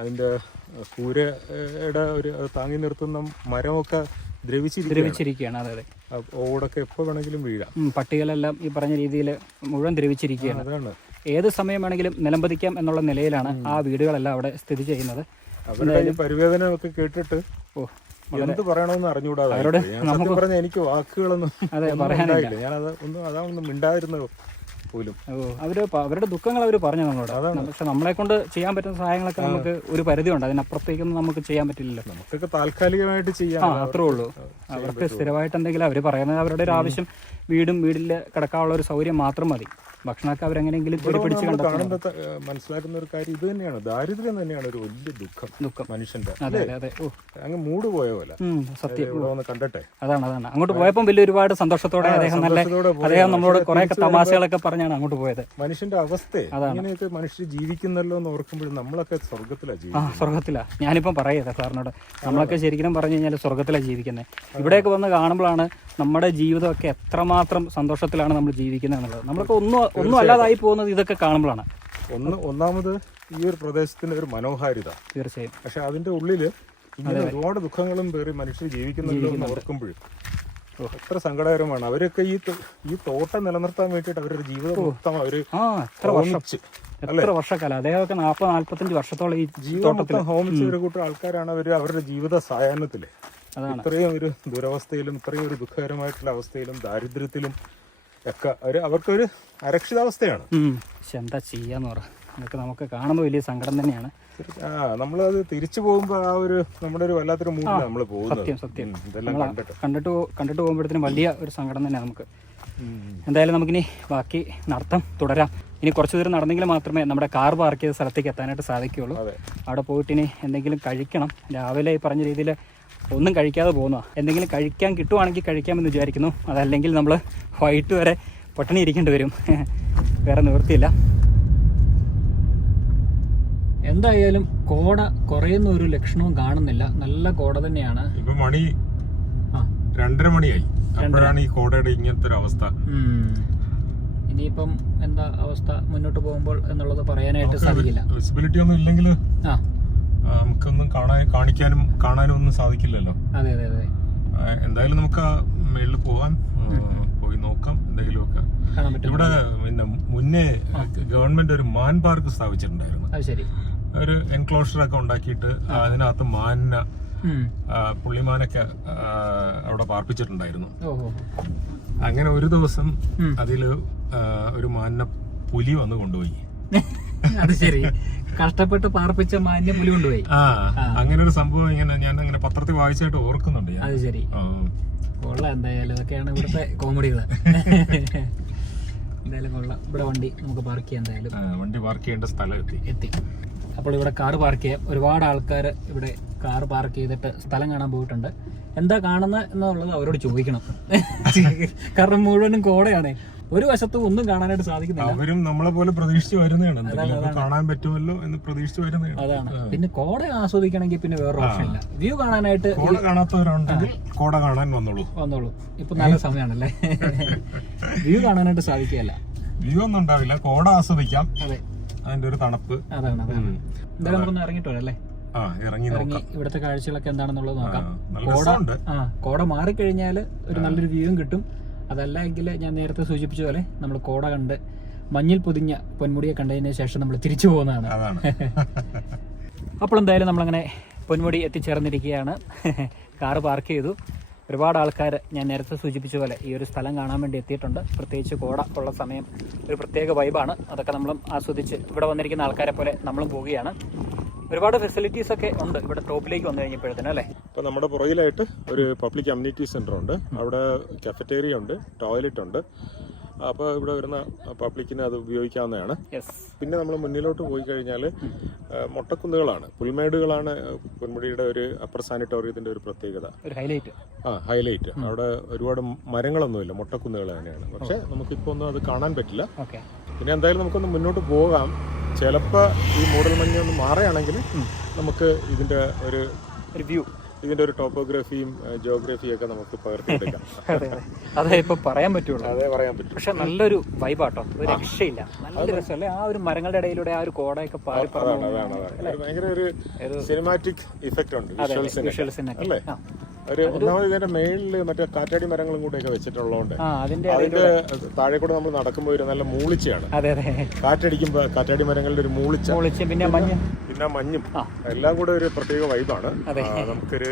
അതിന്റെ കൂരയുടെ ഒരു താങ്ങി നിർത്തുന്ന മരമൊക്കെ ദ്രവിച്ചിരിക്കുകയാണ്. അതെ, ഓടൊക്കെ എപ്പോൾ വേണമെങ്കിലും വീഴാം. പട്ടികളെല്ലാം ഈ പറഞ്ഞ രീതിയിൽ മുഴുവൻ ദ്രവിച്ചിരിക്കുകയാണ്. അതാണ്, ഏത് സമയം വേണമെങ്കിലും നിലംപതിക്കാം എന്നുള്ള നിലയിലാണ് ആ വീടുകളെല്ലാം അവിടെ സ്ഥിതി ചെയ്യുന്നത്. അവരുടെ പരിവേദന ഒക്കെ കേട്ടിട്ട് എന്ത് പറയണമെന്ന് അറിഞ്ഞുകൂടാതെ പറഞ്ഞ എനിക്ക് വാക്കുകളൊന്നും പറയാനില്ല. അതൊന്നും മിണ്ടാതിരുന്നത് പോലും. അവരുടെ ദുഃഖങ്ങൾ അവർ പറഞ്ഞു നമ്മളോട്. പക്ഷെ നമ്മളെ കൊണ്ട് ചെയ്യാൻ പറ്റുന്ന സഹായങ്ങളൊക്കെ നമുക്ക് ഒരു പരിധിയുണ്ട്, അതിനപ്പുറത്തേക്കൊന്നും നമുക്ക് ചെയ്യാൻ പറ്റില്ലല്ലോ. നമുക്കൊക്കെ താൽക്കാലികമായിട്ട് ചെയ്യാം, അത്രേ ഉള്ളൂ. അവർക്ക് സ്ഥിരമായിട്ട് എന്തെങ്കിലും അവർ പറയുന്നത് അവരുടെ ഒരു ആവശ്യം വീടും വീട്ടിൽ കിടക്കാനുള്ള ഒരു സൗകര്യം മാത്രം മതി. ഭക്ഷണമൊക്കെ അവരെങ്ങനെങ്കിലും പിടിച്ച് മനസ്സിലാക്കുന്ന ഒരു കാര്യം ഇത് തന്നെയാണ്. ദാരിദ്ര്യം തന്നെയാണ് ഒരു വലിയ ദുഃഖം മനുഷ്യന്റെ. അങ്ങ് മൂട് പോയ പോലെ. സത്യം കണ്ടട്ടെ. അതാണ് അങ്ങോട്ട് പോയപ്പോൾ വലിയ ഒരുപാട് സന്തോഷത്തോടെ അദ്ദേഹം നമ്മളോട് കുറെ തമാശകളൊക്കെ പറഞ്ഞാണ് അങ്ങോട്ട് പോയത്. മനുഷ്യന്റെ അവസ്ഥ അങ്ങനെയൊക്കെ മനുഷ്യർ ജീവിക്കുന്നല്ലോ എന്ന് ഓർക്കുമ്പോഴും നമ്മളൊക്കെ സ്വർഗത്തിലാ. ഞാനിപ്പം പറയട്ടെ സാറിനോട്, നമ്മളൊക്കെ ശരിക്കും പറഞ്ഞു കഴിഞ്ഞാൽ സ്വർഗത്തിലാണ് ജീവിക്കുന്നത്. ഇവിടെയൊക്കെ വന്ന് കാണുമ്പോഴാണ് നമ്മുടെ ജീവിതമൊക്കെ എത്രമാത്രം സന്തോഷത്തിലാണ് നമ്മൾ ജീവിക്കുന്നത് എന്നുള്ളത്. നമ്മളൊക്കെ ഒന്നും അല്ലാതായി പോകുന്നത് ഇതൊക്കെ കാണുമ്പോഴാണ്. ഒന്നാമത് ഈ ഒരു പ്രദേശത്തിന്റെ ഒരു മനോഹാരിത. തീർച്ചയായും. പക്ഷെ അതിന്റെ ഉള്ളില് ഇങ്ങനെ ഒരുപാട് ദുഃഖങ്ങളും പേറി മനുഷ്യർ ജീവിക്കുന്നുണ്ടോ എന്ന് ഓർക്കുമ്പോഴും എത്ര സങ്കടകരമാണ്. അവരൊക്കെ ഈ തോട്ടം നിലനിർത്താൻ വേണ്ടിയിട്ട് അവരുടെ ജീവിതം മൊത്തം അവര് എത്ര വർഷക്കാലം അദ്ദേഹമൊക്കെ 40-45 വർഷത്തോളം ഈ ജീവിതം ഹോമിച്ച ഒരു കൂട്ടം ആൾക്കാരാണ് അവര്. അവരുടെ ജീവിത സായാഹ്നത്തില് ഇത്രയും ഒരു ദുരവസ്ഥയിലും ഇത്രയും ഒരു ദുഃഖകരമായിട്ടുള്ള അവസ്ഥയിലും ദാരിദ്ര്യത്തിലും ഒക്കെ അവർക്കൊരു അരക്ഷിതാവസ്ഥയാണ്. എന്താ ചെയ്യാന്ന് പറ, അതൊക്കെ നമുക്ക് കാണുമ്പോൾ വലിയ സങ്കടം തന്നെയാണ്. നമ്മളത് തിരിച്ചു പോകുമ്പോ ആ ഒരു നമ്മുടെ ഒരു വല്ലാത്തൊരു മൂഡിലാണ് നമ്മൾ പോകുന്നത്. സത്യം കണ്ടിട്ട് പോകുമ്പോഴത്തേനും വലിയ ഒരു സങ്കടം തന്നെയാണ് നമുക്ക്. എന്തായാലും നമുക്കിനി ബാക്കി നടത്തം തുടരാം. ഇനി കുറച്ച് ദൂരം നടന്നെങ്കിൽ മാത്രമേ നമ്മുടെ കാർ പാർക്ക് ചെയ്ത സ്ഥലത്തേക്ക് എത്താനായിട്ട് സാധിക്കുകയുള്ളൂ. അവിടെ പോയിട്ട് ഇനി എന്തെങ്കിലും കഴിക്കണം. രാവിലെ ഈ പറഞ്ഞ രീതിയിൽ ഒന്നും കഴിക്കാതെ പോകുന്നതാണ്. എന്തെങ്കിലും കഴിക്കാൻ കിട്ടുവാണെങ്കിൽ കഴിക്കാമെന്ന് വിചാരിക്കുന്നു. അതല്ലെങ്കിൽ നമ്മൾ വൈകിട്ട് വരെ പട്ടിണി ഇരിക്കേണ്ടി വരും. വേറെ നിവൃത്തിയില്ല. എന്തായാലും കോട കുറയുന്ന ഒരു ലക്ഷണവും കാണുന്നില്ല. നല്ല കോട തന്നെയാണ്. ഇപ്പൊ മണി 2:30 മണിയായി. അപ്പോഴാണ് ഈ കോടയുടെ ഇങ്ങനത്തെ ഒരു അവസ്ഥ. ഇനിയിപ്പം എന്താ അവസ്ഥ മുന്നോട്ട് പോകുമ്പോൾ എന്നുള്ളത് പറയാനായിട്ട് സാധിക്കില്ല. വിസിബിലിറ്റി ഒന്നും ഇല്ലെങ്കിൽ നമുക്കൊന്നും കാണാനും ഒന്നും സാധിക്കില്ലല്ലോ. അതെ അതെ അതെ. എന്തായാലും നമുക്ക് മേളിൽ പോകാം, പോയി നോക്കാം എന്തെങ്കിലും ഒക്കെ. ഇവിടെ പിന്നെ മുന്നേ ഗവൺമെന്റ് ഒരു മാൻ പാർക്ക് സ്ഥാപിച്ചിട്ടുണ്ടായിരുന്നു. അത് ശരി. ഒരു എൻക്ലോഷർ ഒക്കെ ഉണ്ടാക്കിയിട്ട് അതിനകത്ത് പുള്ളിമാനൊക്കെ അവിടെ പാർപ്പിച്ചിട്ടുണ്ടായിരുന്നു. അങ്ങനെ ഒരു ദിവസം അതില് ഒരു മാനിനെ പുലി വന്ന് കൊണ്ടുപോയി. അത് ശരി. കഷ്ടപ്പെട്ട് പാർപ്പിച്ച മാനിനെ പുലി കൊണ്ടുപോയി. അങ്ങനെ ഒരു സംഭവം ഇങ്ങനെ ഞാൻ അങ്ങനെ പത്രത്തിൽ വായിച്ചായിട്ട് ഓർക്കുന്നുണ്ട്. അത് ശരി. കൊള്ളാം. എന്തായാലും ഇതൊക്കെയാണ് ഇവിടുത്തെ കോമഡികൾ. എന്തായാലും കൊള്ളാം. ഇവിടെ വണ്ടി നമുക്ക് പാർക്ക് ചെയ്യാം. എന്തായാലും വണ്ടി പാർക്ക് ചെയ്യേണ്ട സ്ഥലം എത്തി. അപ്പോൾ ഇവിടെ കാർ പാർക്ക് ചെയ്യാം. ഒരുപാട് ആൾക്കാർ ഇവിടെ കാർ പാർക്ക് ചെയ്തിട്ട് സ്ഥലം കാണാൻ പോയിട്ടുണ്ട്. എന്താ കാണുന്നത് എന്നുള്ളത് അവരോട് ചോദിക്കണം. കാരണം മുഴുവനും കോടയാണ്. ഒരു വശത്തും ഒന്നും കാണാനായിട്ട് സാധിക്കുന്നില്ല. അവരും നമ്മളെ പോലെ പ്രതീക്ഷിച്ച് വരുന്നതാണ്. കാണാൻ പറ്റുമല്ലോ എന്ന് പ്രതീക്ഷിച്ച് വരുന്നതാണ്. അതാണ്. പിന്നെ കോട ആസ്വദിക്കണമെങ്കിൽ പിന്നെ വേറെ ഓപ്ഷൻ ഇല്ല. വ്യൂ കാണാനായിട്ട് കോട കാണാത്തവരുണ്ടെങ്കിൽ കോട കാണാൻ വന്നോളൂ. ഇപ്പൊ നല്ല സമയമാണല്ലേ. വ്യൂ കാണാനായിട്ട് സാധിക്കുകയല്ല. വ്യൂ ഒന്നും ഉണ്ടാവില്ല. കോട ആസ്വദിക്കാം. അതെ. അതിന്റെ ഒരു തണുപ്പ്. അതാണ്. എന്തായാലും നമുക്കൊന്ന് ഇറങ്ങിട്ടോ അല്ലേ. ഇറങ്ങി ഇവിടുത്തെ കാഴ്ചകളൊക്കെ എന്താണെന്നുള്ളത് നോക്കാം. കോട മാറിക്കഴിഞ്ഞാൽ ഒരു നല്ലൊരു വ്യൂവും കിട്ടും. അതല്ല എങ്കിൽ ഞാൻ നേരത്തെ സൂചിപ്പിച്ച പോലെ നമ്മൾ കോട കണ്ട് മഞ്ഞിൽ പൊതിഞ്ഞ പൊന്മുടിയെ കണ്ടതിന് ശേഷം നമ്മൾ തിരിച്ചു പോകുന്നതാണ്. അപ്പോൾ എന്തായാലും നമ്മളങ്ങനെ പൊന്മുടി എത്തിച്ചേർന്നിരിക്കുകയാണ്. കാറ് പാർക്ക് ചെയ്തു. ഒരുപാട് ആൾക്കാർ ഞാൻ നേരത്തെ സൂചിപ്പിച്ച പോലെ ഈ ഒരു സ്ഥലം കാണാൻ വേണ്ടി എത്തിയിട്ടുണ്ട്. പ്രത്യേകിച്ച് കോട ഉള്ള സമയം ഒരു പ്രത്യേക വൈബാണ്. അതൊക്കെ നമ്മളും ആസ്വദിച്ച് ഇവിടെ വന്നിരിക്കുന്ന ആൾക്കാരെ പോലെ നമ്മളും പോവുകയാണ്. ഒരുപാട് ഫെസിലിറ്റീസ് ഒക്കെ ഉണ്ട് ഇവിടെ ടോപ്പിലേക്ക് വന്നു കഴിഞ്ഞപ്പോഴത്തേനും അല്ലേ. ഇപ്പം നമ്മുടെ പുറകിലായിട്ട് ഒരു പബ്ലിക് അമ്യൂണിറ്റി സെന്റർ ഉണ്ട്. അവിടെ കഫറ്റേറിയ ഉണ്ട്, ടോയ്ലറ്റ് ഉണ്ട്. അപ്പോൾ ഇവിടെ വരുന്ന പബ്ലിക്കിന് അത് ഉപയോഗിക്കാവുന്നതാണ്. പിന്നെ നമ്മൾ മുന്നിലോട്ട് പോയി കഴിഞ്ഞാൽ മൊട്ടക്കുന്നുകളാണ്, പുൽമേടുകളാണ് പൊന്മുടിയുടെ ഒരു അപ്പർ സാനിറ്റോറിയത്തിന്റെ ഒരു പ്രത്യേകത, ഒരു ഹൈലൈറ്റ്. അവിടെ ഒരുപാട് മരങ്ങളൊന്നുമില്ല, മൊട്ടക്കുന്നുകൾ തന്നെയാണ്. പക്ഷെ നമുക്കിപ്പോൾ ഒന്നും അത് കാണാൻ പറ്റില്ല. പിന്നെ എന്തായാലും നമുക്കൊന്ന് മുന്നോട്ട് പോകാം. ചിലപ്പോൾ ഈ മൂടൽമഞ്ഞ് ഒന്ന് മാറുകയാണെങ്കിൽ നമുക്ക് ഇതിന്റെ ഒരു വ്യൂ, ഇതിന്റെ ഒരു ടോപ്പോഗ്രഫിയും ജിയോഗ്രഫിയും ഒക്കെ നമുക്ക് പകർത്തിയെടുക്കാം. അതേ ഇപ്പൊ പറയാൻ പറ്റുള്ളൂ. അതേ പറയാൻ പറ്റും. പക്ഷെ നല്ലൊരു വൈബാട്ടോ, ഒരു രക്ഷയില്ല. നല്ല രസമല്ലേ ആ ഒരു മരങ്ങളുടെ ഇടയിലൂടെ ആ ഒരു കോടയൊക്കെ പാറി. ഭയങ്കര ഒരു സിനിമാറ്റിക് ഇഫക്റ്റ് ഉണ്ട് വിഷ്വൽസിന് അല്ലേ. ഒന്നാമത് ഇതിന്റെ മേളില് മറ്റേ കാറ്റാടി മരങ്ങളും കൂടെ ഒക്കെ വെച്ചിട്ടുള്ളതുകൊണ്ട് അതിന്റെ താഴെ കൂടെ നമ്മൾ നടക്കുമ്പോൾ ഒരു നല്ല മൂളിച്ചയാണ്. കാറ്റടിക്കുമ്പോ കാറ്റാടി മരങ്ങളുടെ ഒരു മൂളിച്ച, പിന്നെ മഞ്ഞും എല്ലാം കൂടെ ഒരു പ്രത്യേക വൈബാണ്. നമുക്കൊരു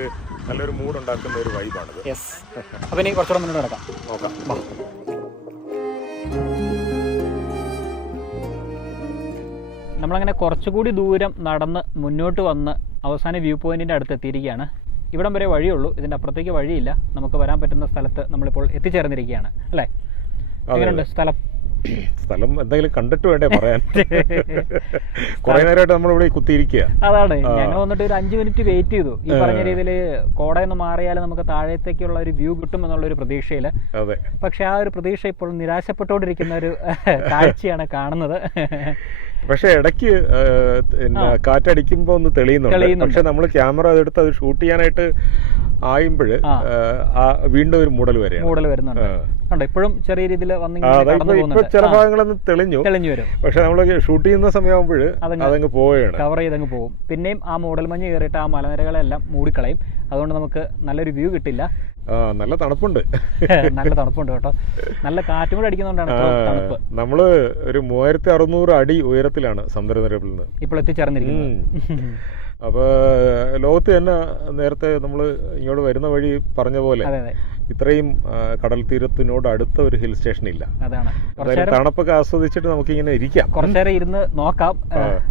നല്ലൊരു മൂഡ് ഉണ്ടാക്കുന്ന ഒരു വൈബാണ്. അപ്പൊ ഇനി കുറച്ചുകൂടെ മുന്നോട്ട് നോക്കാം. നമ്മളങ്ങനെ കുറച്ചുകൂടി ദൂരം നടന്ന് മുന്നോട്ട് വന്ന് അവസാന വ്യൂ പോയിന്റിന്റെ അടുത്ത് എത്തിയിരിക്കുകയാണ്. ഇവിടം വരെ വഴിയുള്ളൂ, ഇതിന്റെ അപ്പുറത്തേക്ക് വഴിയില്ല. നമുക്ക് വരാൻ പറ്റുന്ന സ്ഥലത്ത് നമ്മളിപ്പോൾ എത്തിച്ചേർന്നിരിക്കുകയാണ് അല്ലേ. എങ്ങനെയുണ്ട് സ്ഥലം? എന്തെങ്കിലും കണ്ടിട്ട് വേണ്ടേ പറയാൻ. കുറെ നേരമായിട്ട് നമ്മളിവിടെ കുത്തിയിരിക്കുക. അതാണ്, ഞങ്ങൾ വന്നിട്ട് ഒരു 5 മിനിറ്റ് വെയിറ്റ് ചെയ്തു. ഈ പറഞ്ഞ രീതിയിൽ കോടയൊന്ന് മാറിയാൽ നമുക്ക് താഴത്തേക്കുള്ള ഒരു വ്യൂ കിട്ടും എന്നുള്ള ഒരു പ്രതീക്ഷയില്. പക്ഷെ ആ ഒരു പ്രതീക്ഷ ഇപ്പോൾ നിരാശപ്പെട്ടുകൊണ്ടിരിക്കുന്ന ഒരു കാഴ്ചയാണ് കാണുന്നത്. പക്ഷെ ഇടയ്ക്ക് കാറ്റടിക്കുമ്പോ ഒന്ന് തെളിയുന്നുണ്ട്. പക്ഷെ നമ്മൾ ക്യാമറ എടുത്ത് അത് ഷൂട്ട് ചെയ്യാനായിട്ട് ആയുമ്പോൾ വീണ്ടും ഒരു മൂടൽ വരുന്നുണ്ട്. ഇപ്പോഴും ചെറിയ രീതിയിൽ ചില ഭാഗങ്ങളൊന്ന് തെളിഞ്ഞു വരും. പക്ഷെ നമ്മൾ ഷൂട്ട് ചെയ്യുന്ന സമയമാകുമ്പോൾ അതങ്ങ് പോവുകയാണ്, കവർ ചെയ്തങ്ങ് പോകും. പിന്നെയും ആ മൂടൽമഞ്ഞ് കയറിയിട്ട് ആ മലനിരകളെല്ലാം മൂടിക്കളയും. അതുകൊണ്ട് നമുക്ക് നല്ലൊരു വ്യൂ കിട്ടില്ല. നല്ല തണുപ്പുണ്ട്. നല്ല തണുപ്പുണ്ട് കേട്ടോ. നല്ല കാറ്റും കൂടെ അടിക്കുന്നതുകൊണ്ടാണ് തണുപ്പ്. നമ്മള് ഒരു 3600 അടി ഉയരത്തിലാണ് സമുദ്രനിരപ്പിൽ നിന്ന് ഇപ്പോൾ എത്തിച്ചേർന്നിരിക്കുന്നത്. അപ്പൊ ലോകത്ത് തന്നെ നേരത്തെ നമ്മൾ ഇങ്ങോട്ട് വരുന്ന വഴി പറഞ്ഞ പോലെ ഇത്രയും കടൽ തീരത്തിനോട് അടുത്ത ഒരു ഹിൽ സ്റ്റേഷൻ ഇല്ല. തണുപ്പൊക്കെ ആസ്വദിച്ചിട്ട് നമുക്ക് ഇങ്ങനെ ഇരിക്കാം, കുറച്ചേരം ഇരുന്ന് നോക്കാം.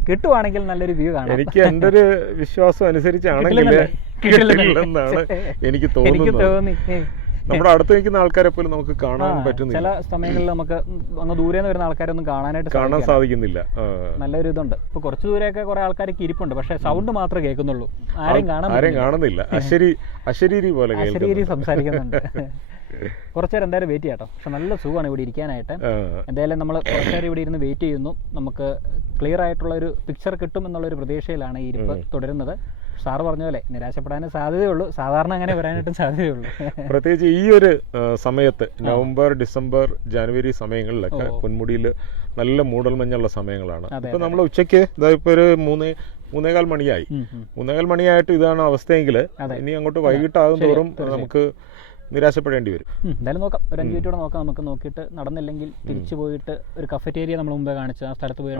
കിട്ടുവാണെങ്കിൽ നല്ലൊരു വ്യൂ കാണാം. എനിക്ക് എന്റെ ഒരു വിശ്വാസം അനുസരിച്ചാണെങ്കിൽ കിട്ടില്ലെന്നാണ് എനിക്ക് തോന്നി. നമ്മുടെ അടുത്ത് നിൽക്കുന്ന ആൾക്കാരെ പോലും നമുക്ക് കാണാൻ പറ്റുന്നില്ല. ചില സമയങ്ങളിൽ നമുക്ക് അങ്ങ് ദൂരെ നിന്ന് വരുന്ന ആൾക്കാരൊന്നും കാണാൻ സാധിക്കുന്നില്ല. നല്ലൊരു ഇതുണ്ട്. ഇപ്പൊ കുറച്ച് ദൂരെയൊക്കെ കുറെ ആൾക്കാരൊക്കെ ഇരിപ്പുണ്ട്, പക്ഷെ സൗണ്ട് മാത്രമേ കേൾക്കുന്നുള്ളൂ, ആരെയും കാണുന്നില്ല. അശരീരി പോലെ സംസാരിക്കുന്നുണ്ട്. കുറച്ചേരം എന്തായാലും വെയിറ്റ് ചെയ്യാട്ടോ. പക്ഷെ നല്ല സുഖമാണ് ഇവിടെ ഇരിക്കാനായിട്ട്. എന്തായാലും നമ്മൾ കുറച്ചേരം ഇവിടെ ഇരുന്ന് വെയിറ്റ് ചെയ്യുന്നു. നമുക്ക് ക്ലിയർ ആയിട്ടുള്ള ഒരു പിക്ചർ കിട്ടും എന്നുള്ളൊരു പ്രതീക്ഷയിലാണ് ഈ ഇരിപ്പ് തുടരുന്നത്. സാറ് പറഞ്ഞ പോലെ നിരാശപ്പെടാനേ സാധ്യതയുള്ളൂ, സാധാരണ അങ്ങനെ വരാനായിട്ടും സാധ്യതയുള്ളൂ. പ്രത്യേകിച്ച് ഈ ഒരു സമയത്ത് നവംബർ, ഡിസംബർ, ജനുവരി സമയങ്ങളിലൊക്കെ പൊന്മുടിയിൽ നല്ല മൂടൽമഞ്ഞുള്ള സമയങ്ങളാണ്. ഇപ്പൊ നമ്മൾ ഉച്ചയ്ക്ക് ഇപ്പൊ ഒരു 3:15 മണിയായി. 3:15 മണിയായിട്ട് ഇതാണ് അവസ്ഥയെങ്കിൽ ഇനി അങ്ങോട്ട് വൈകിട്ടാകും തോറും നമുക്ക് നിരാശപ്പെടേണ്ടി വരും. എന്തായാലും നോക്കാം, ഒരു 5 മിനിറ്റ് നോക്കാം. നമുക്ക് നോക്കിയിട്ട് നടന്നില്ലെങ്കിൽ തിരിച്ചു പോയിട്ട് ഒരു കഫറ്റേരിയ നമ്മൾ മുമ്പേ കാണിച്ച ആ സ്ഥലത്ത് പോയി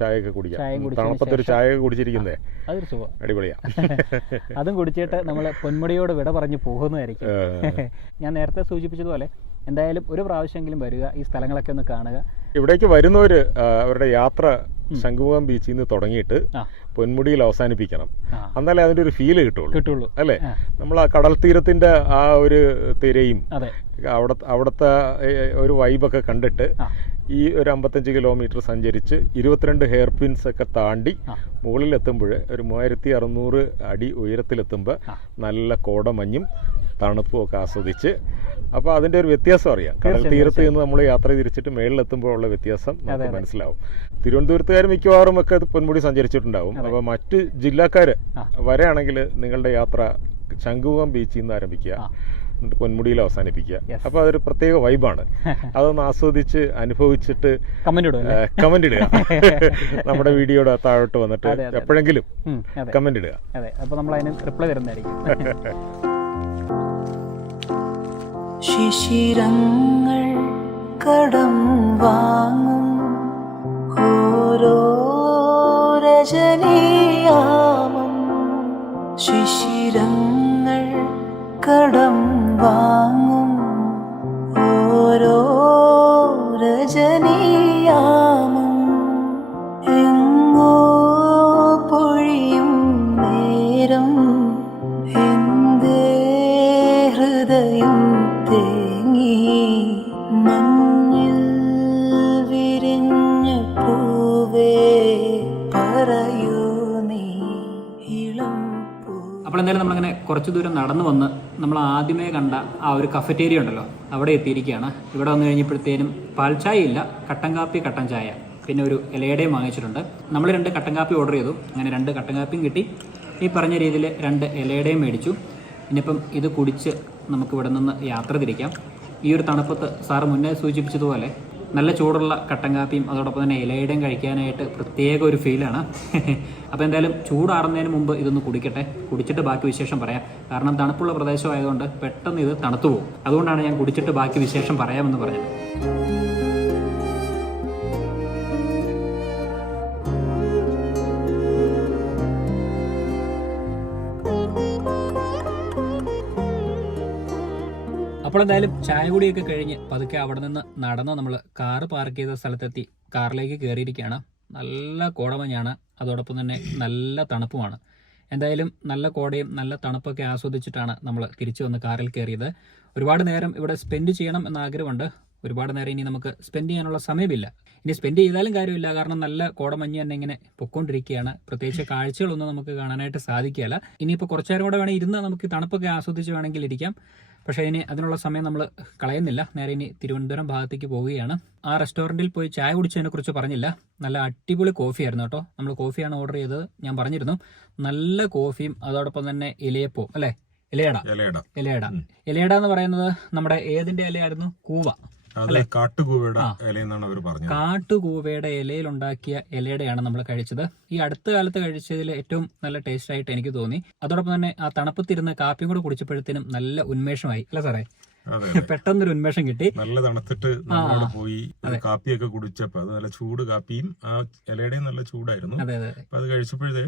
ചായയൊക്കെ കുടിക്കാം. തണുപ്പത്തൊരു ചായ കുടിച്ചിരിക്കുന്നേ അതൊരു സുഖം, അടിപൊളിയാ. അതും കുടിച്ചിട്ട് നമ്മൾ പൊന്മുടിയോട് വിട പറഞ്ഞു പോകുന്നതായിരിക്കും. ഞാൻ നേരത്തെ സൂചിപ്പിച്ചതുപോലെ എന്തായാലും ഒരു പ്രാവശ്യമെങ്കിലും വരിക, ഈ സ്ഥലങ്ങളൊക്കെ ഒന്ന് കാണുക. ഇവിടേക്ക് വരുന്നവര് അവരുടെ യാത്ര ശംഖുമുഖം ബീച്ചിൽ നിന്ന് തുടങ്ങിയിട്ട് പൊന്മുടിയിൽ അവസാനിപ്പിക്കണം. എന്നാലേ അതിന്റെ ഒരു ഫീല് കിട്ടുള്ളൂ അല്ലേ? നമ്മൾ ആ കടൽ തീരത്തിന്റെ ആ ഒരു തിരയും അവിടുത്തെ ഒരു വൈബൊക്കെ കണ്ടിട്ട് ഈ ഒരു 55 കിലോമീറ്റർ സഞ്ചരിച്ച് 22 ഹെയർ പിൻസ് ഒക്കെ താണ്ടി മുകളിലെത്തുമ്പോൾ ഒരു 3600 അടി ഉയരത്തിലെത്തുമ്പോൾ നല്ല കോടമഞ്ഞും തണുപ്പും ഒക്കെ ആസ്വദിച്ച് അപ്പോൾ അതിൻ്റെ ഒരു വ്യത്യാസം അറിയാം. കടൽ തീരത്ത് നിന്ന് നമ്മൾ യാത്ര തിരിച്ചിട്ട് മേളിലെത്തുമ്പോഴുള്ള വ്യത്യാസം നമുക്ക് മനസ്സിലാവും. തിരുവനന്തപുരത്തുകാർ മിക്കവാറും ഒക്കെ പൊന്മുടി സഞ്ചരിച്ചിട്ടുണ്ടാവും. അപ്പോൾ മറ്റ് ജില്ലക്കാർ വരെയാണെങ്കിൽ നിങ്ങളുടെ യാത്ര ശംഖുമുഖം ബീച്ചിൽ നിന്ന് ആരംഭിക്കുക, പൊന്മുടിയിൽ അവസാനിപ്പിക്കുക. അപ്പോൾ അതൊരു പ്രത്യേക വൈബാണ്. അതൊന്ന് ആസ്വദിച്ച് അനുഭവിച്ചിട്ട് കമന്റ് ഇടുക. നമ്മുടെ വീഡിയോയുടെ താഴോട്ട് വന്നിട്ട് എപ്പോഴെങ്കിലും കമന്റ് ഇടുക. അപ്പോൾ നമ്മൾ അതിന് റിപ്ലൈ തരുന്നതായിരിക്കും. ശിശിരങ്ങൾ കടം വാങ്ങും ഓരോ രജനീയാമം, ശിശിരങ്ങൾ കടം വാങ്ങും ഓരോ രജനീയാമം, എങ്ങോ പൊഴിയും നേരം എന്തേ ഹൃദയം തേങ്ങി, മഞ്ഞിൽ വിരിഞ്ഞ പൂവേ പറയൂ നീ ഇളം. അപ്പോൾ എന്തായാലും നമ്മളങ്ങനെ കുറച്ച് ദൂരം നടന്നു വന്ന് നമ്മൾ ആദ്യമേ കണ്ട ആ ഒരു കഫറ്റേരിയ ഉണ്ടല്ലോ, അവിടെ എത്തിയിരിക്കുകയാണ്. ഇവിടെ വന്നു കഴിഞ്ഞപ്പോഴത്തേനും പാൽച്ചായ ഇല്ല, കട്ടൻ കാപ്പി, കട്ടൻ ചായ, പിന്നെ ഒരു ഇലയുടെയും വാങ്ങിച്ചിട്ടുണ്ട്. നമ്മൾ 2 കട്ടൻ കാപ്പി ഓർഡർ ചെയ്തു. അങ്ങനെ 2 കട്ടൻ കാപ്പിയും കിട്ടി. ഈ പറഞ്ഞ രീതിയിൽ 2 ഇലയുടെയും മേടിച്ചു. ഇനിയിപ്പം ഇത് കുടിച്ച് നമുക്ക് ഇവിടെ നിന്ന് യാത്ര തിരിക്കാം. ഈ ഒരു തണുപ്പത്ത് സാറ് മുന്നേ സൂചിപ്പിച്ചതുപോലെ നല്ല ചൂടുള്ള കട്ടൻ കാപ്പിയും അതോടൊപ്പം തന്നെ ഇലയുടെയും കഴിക്കാനായിട്ട് പ്രത്യേക ഒരു ഫീലാണ്. അപ്പോൾ എന്തായാലും ചൂടാറുന്നതിന് മുമ്പ് ഇതൊന്ന് കുടിക്കട്ടെ, കുടിച്ചിട്ട് ബാക്കി വിശേഷം പറയാം. കാരണം തണുപ്പുള്ള പ്രദേശമായതുകൊണ്ട് പെട്ടെന്ന് ഇത് തണുത്തു പോകും. അതുകൊണ്ടാണ് ഞാൻ കുടിച്ചിട്ട് ബാക്കി വിശേഷം പറയാമെന്ന് പറഞ്ഞത്. അപ്പോൾ എന്തായാലും ചായ കുടിയൊക്കെ കഴിഞ്ഞ് പതുക്കെ അവിടെ നിന്ന് നടന്ന് നമ്മൾ കാറ് പാർക്ക് ചെയ്ത സ്ഥലത്തെത്തി കാറിലേക്ക് കയറിയിരിക്കുകയാണ്. നല്ല കോടമഞ്ഞാണ്, അതോടൊപ്പം തന്നെ നല്ല തണുപ്പുമാണ്. എന്തായാലും നല്ല കോടയും നല്ല തണുപ്പൊക്കെ ആസ്വദിച്ചിട്ടാണ് നമ്മൾ തിരിച്ചു വന്ന് കാറിൽ കയറിയത്. ഒരുപാട് നേരം ഇവിടെ സ്പെൻഡ് ചെയ്യണം എന്ന ആഗ്രഹമുണ്ട്. ഒരുപാട് നേരം ഇനി നമുക്ക് സ്പെൻഡ് ചെയ്യാനുള്ള സമയമില്ല. ഇനി സ്പെൻഡ് ചെയ്താലും കാര്യമില്ല, കാരണം നല്ല കോടമഞ്ഞ് തന്നെ ഇങ്ങനെ പൊക്കോണ്ടിരിക്കുകയാണ്. പ്രത്യേകിച്ച് കാഴ്ചകളൊന്നും നമുക്ക് കാണാനായിട്ട് സാധിക്കുകയില്ല. ഇനിയിപ്പോൾ കുറച്ചു നേരം കൂടെ വേണമെങ്കിൽ ഇരുന്ന് നമുക്ക് തണുപ്പൊക്കെ ആസ്വദിച്ച് വേണമെങ്കിൽ ഇരിക്കാം. പക്ഷേ ഇനി അതിനുള്ള സമയം നമ്മൾ കളയുന്നില്ല. നേരെ ഇനി തിരുവനന്തപുരം ഭാഗത്തേക്ക് പോവുകയാണ്. ആ റെസ്റ്റോറൻറ്റിൽ പോയി ചായ കുടിച്ചതിനെ കുറിച്ച് പറഞ്ഞില്ല. നല്ല അടിപൊളി കോഫിയായിരുന്നു കേട്ടോ. നമ്മൾ കോഫിയാണ് ഓർഡർ ചെയ്തത്, ഞാൻ പറഞ്ഞിരുന്നു. നല്ല കോഫിയും അതോടൊപ്പം തന്നെ ഇലയപ്പവും അല്ലേ, ഇലയട എന്ന് പറയുന്നത് നമ്മുടെ ഏതിന്റെ ഇലയായിരുന്നു? കൂവ, കാട്ടുകൂവയുടെ ഇലയിലുണ്ടാക്കിയ ഇലയുടെയാണ് നമ്മൾ കഴിച്ചത്. ഈ അടുത്ത കാലത്ത് കഴിച്ചതിൽ ഏറ്റവും നല്ല ടേസ്റ്റ് ആയിട്ട് എനിക്ക് തോന്നി. അതോടൊപ്പം തന്നെ ആ തണുപ്പത്തിരുന്ന് കാപ്പിയും കൂടെ കുടിച്ചപ്പോഴത്തേനും നല്ല ഉന്മേഷമായി അല്ലേ സാറേ? പെട്ടെന്നൊരു ഉന്മേഷം കിട്ടി. നല്ല തണുത്തിട്ട് പോയി കാപ്പിയൊക്കെ കുടിച്ചപ്പോ അത് നല്ല ചൂട് കാപ്പിയും ആ ഇലയുടെയും നല്ല ചൂടായിരുന്നു. അത് കഴിച്ചപ്പോഴേ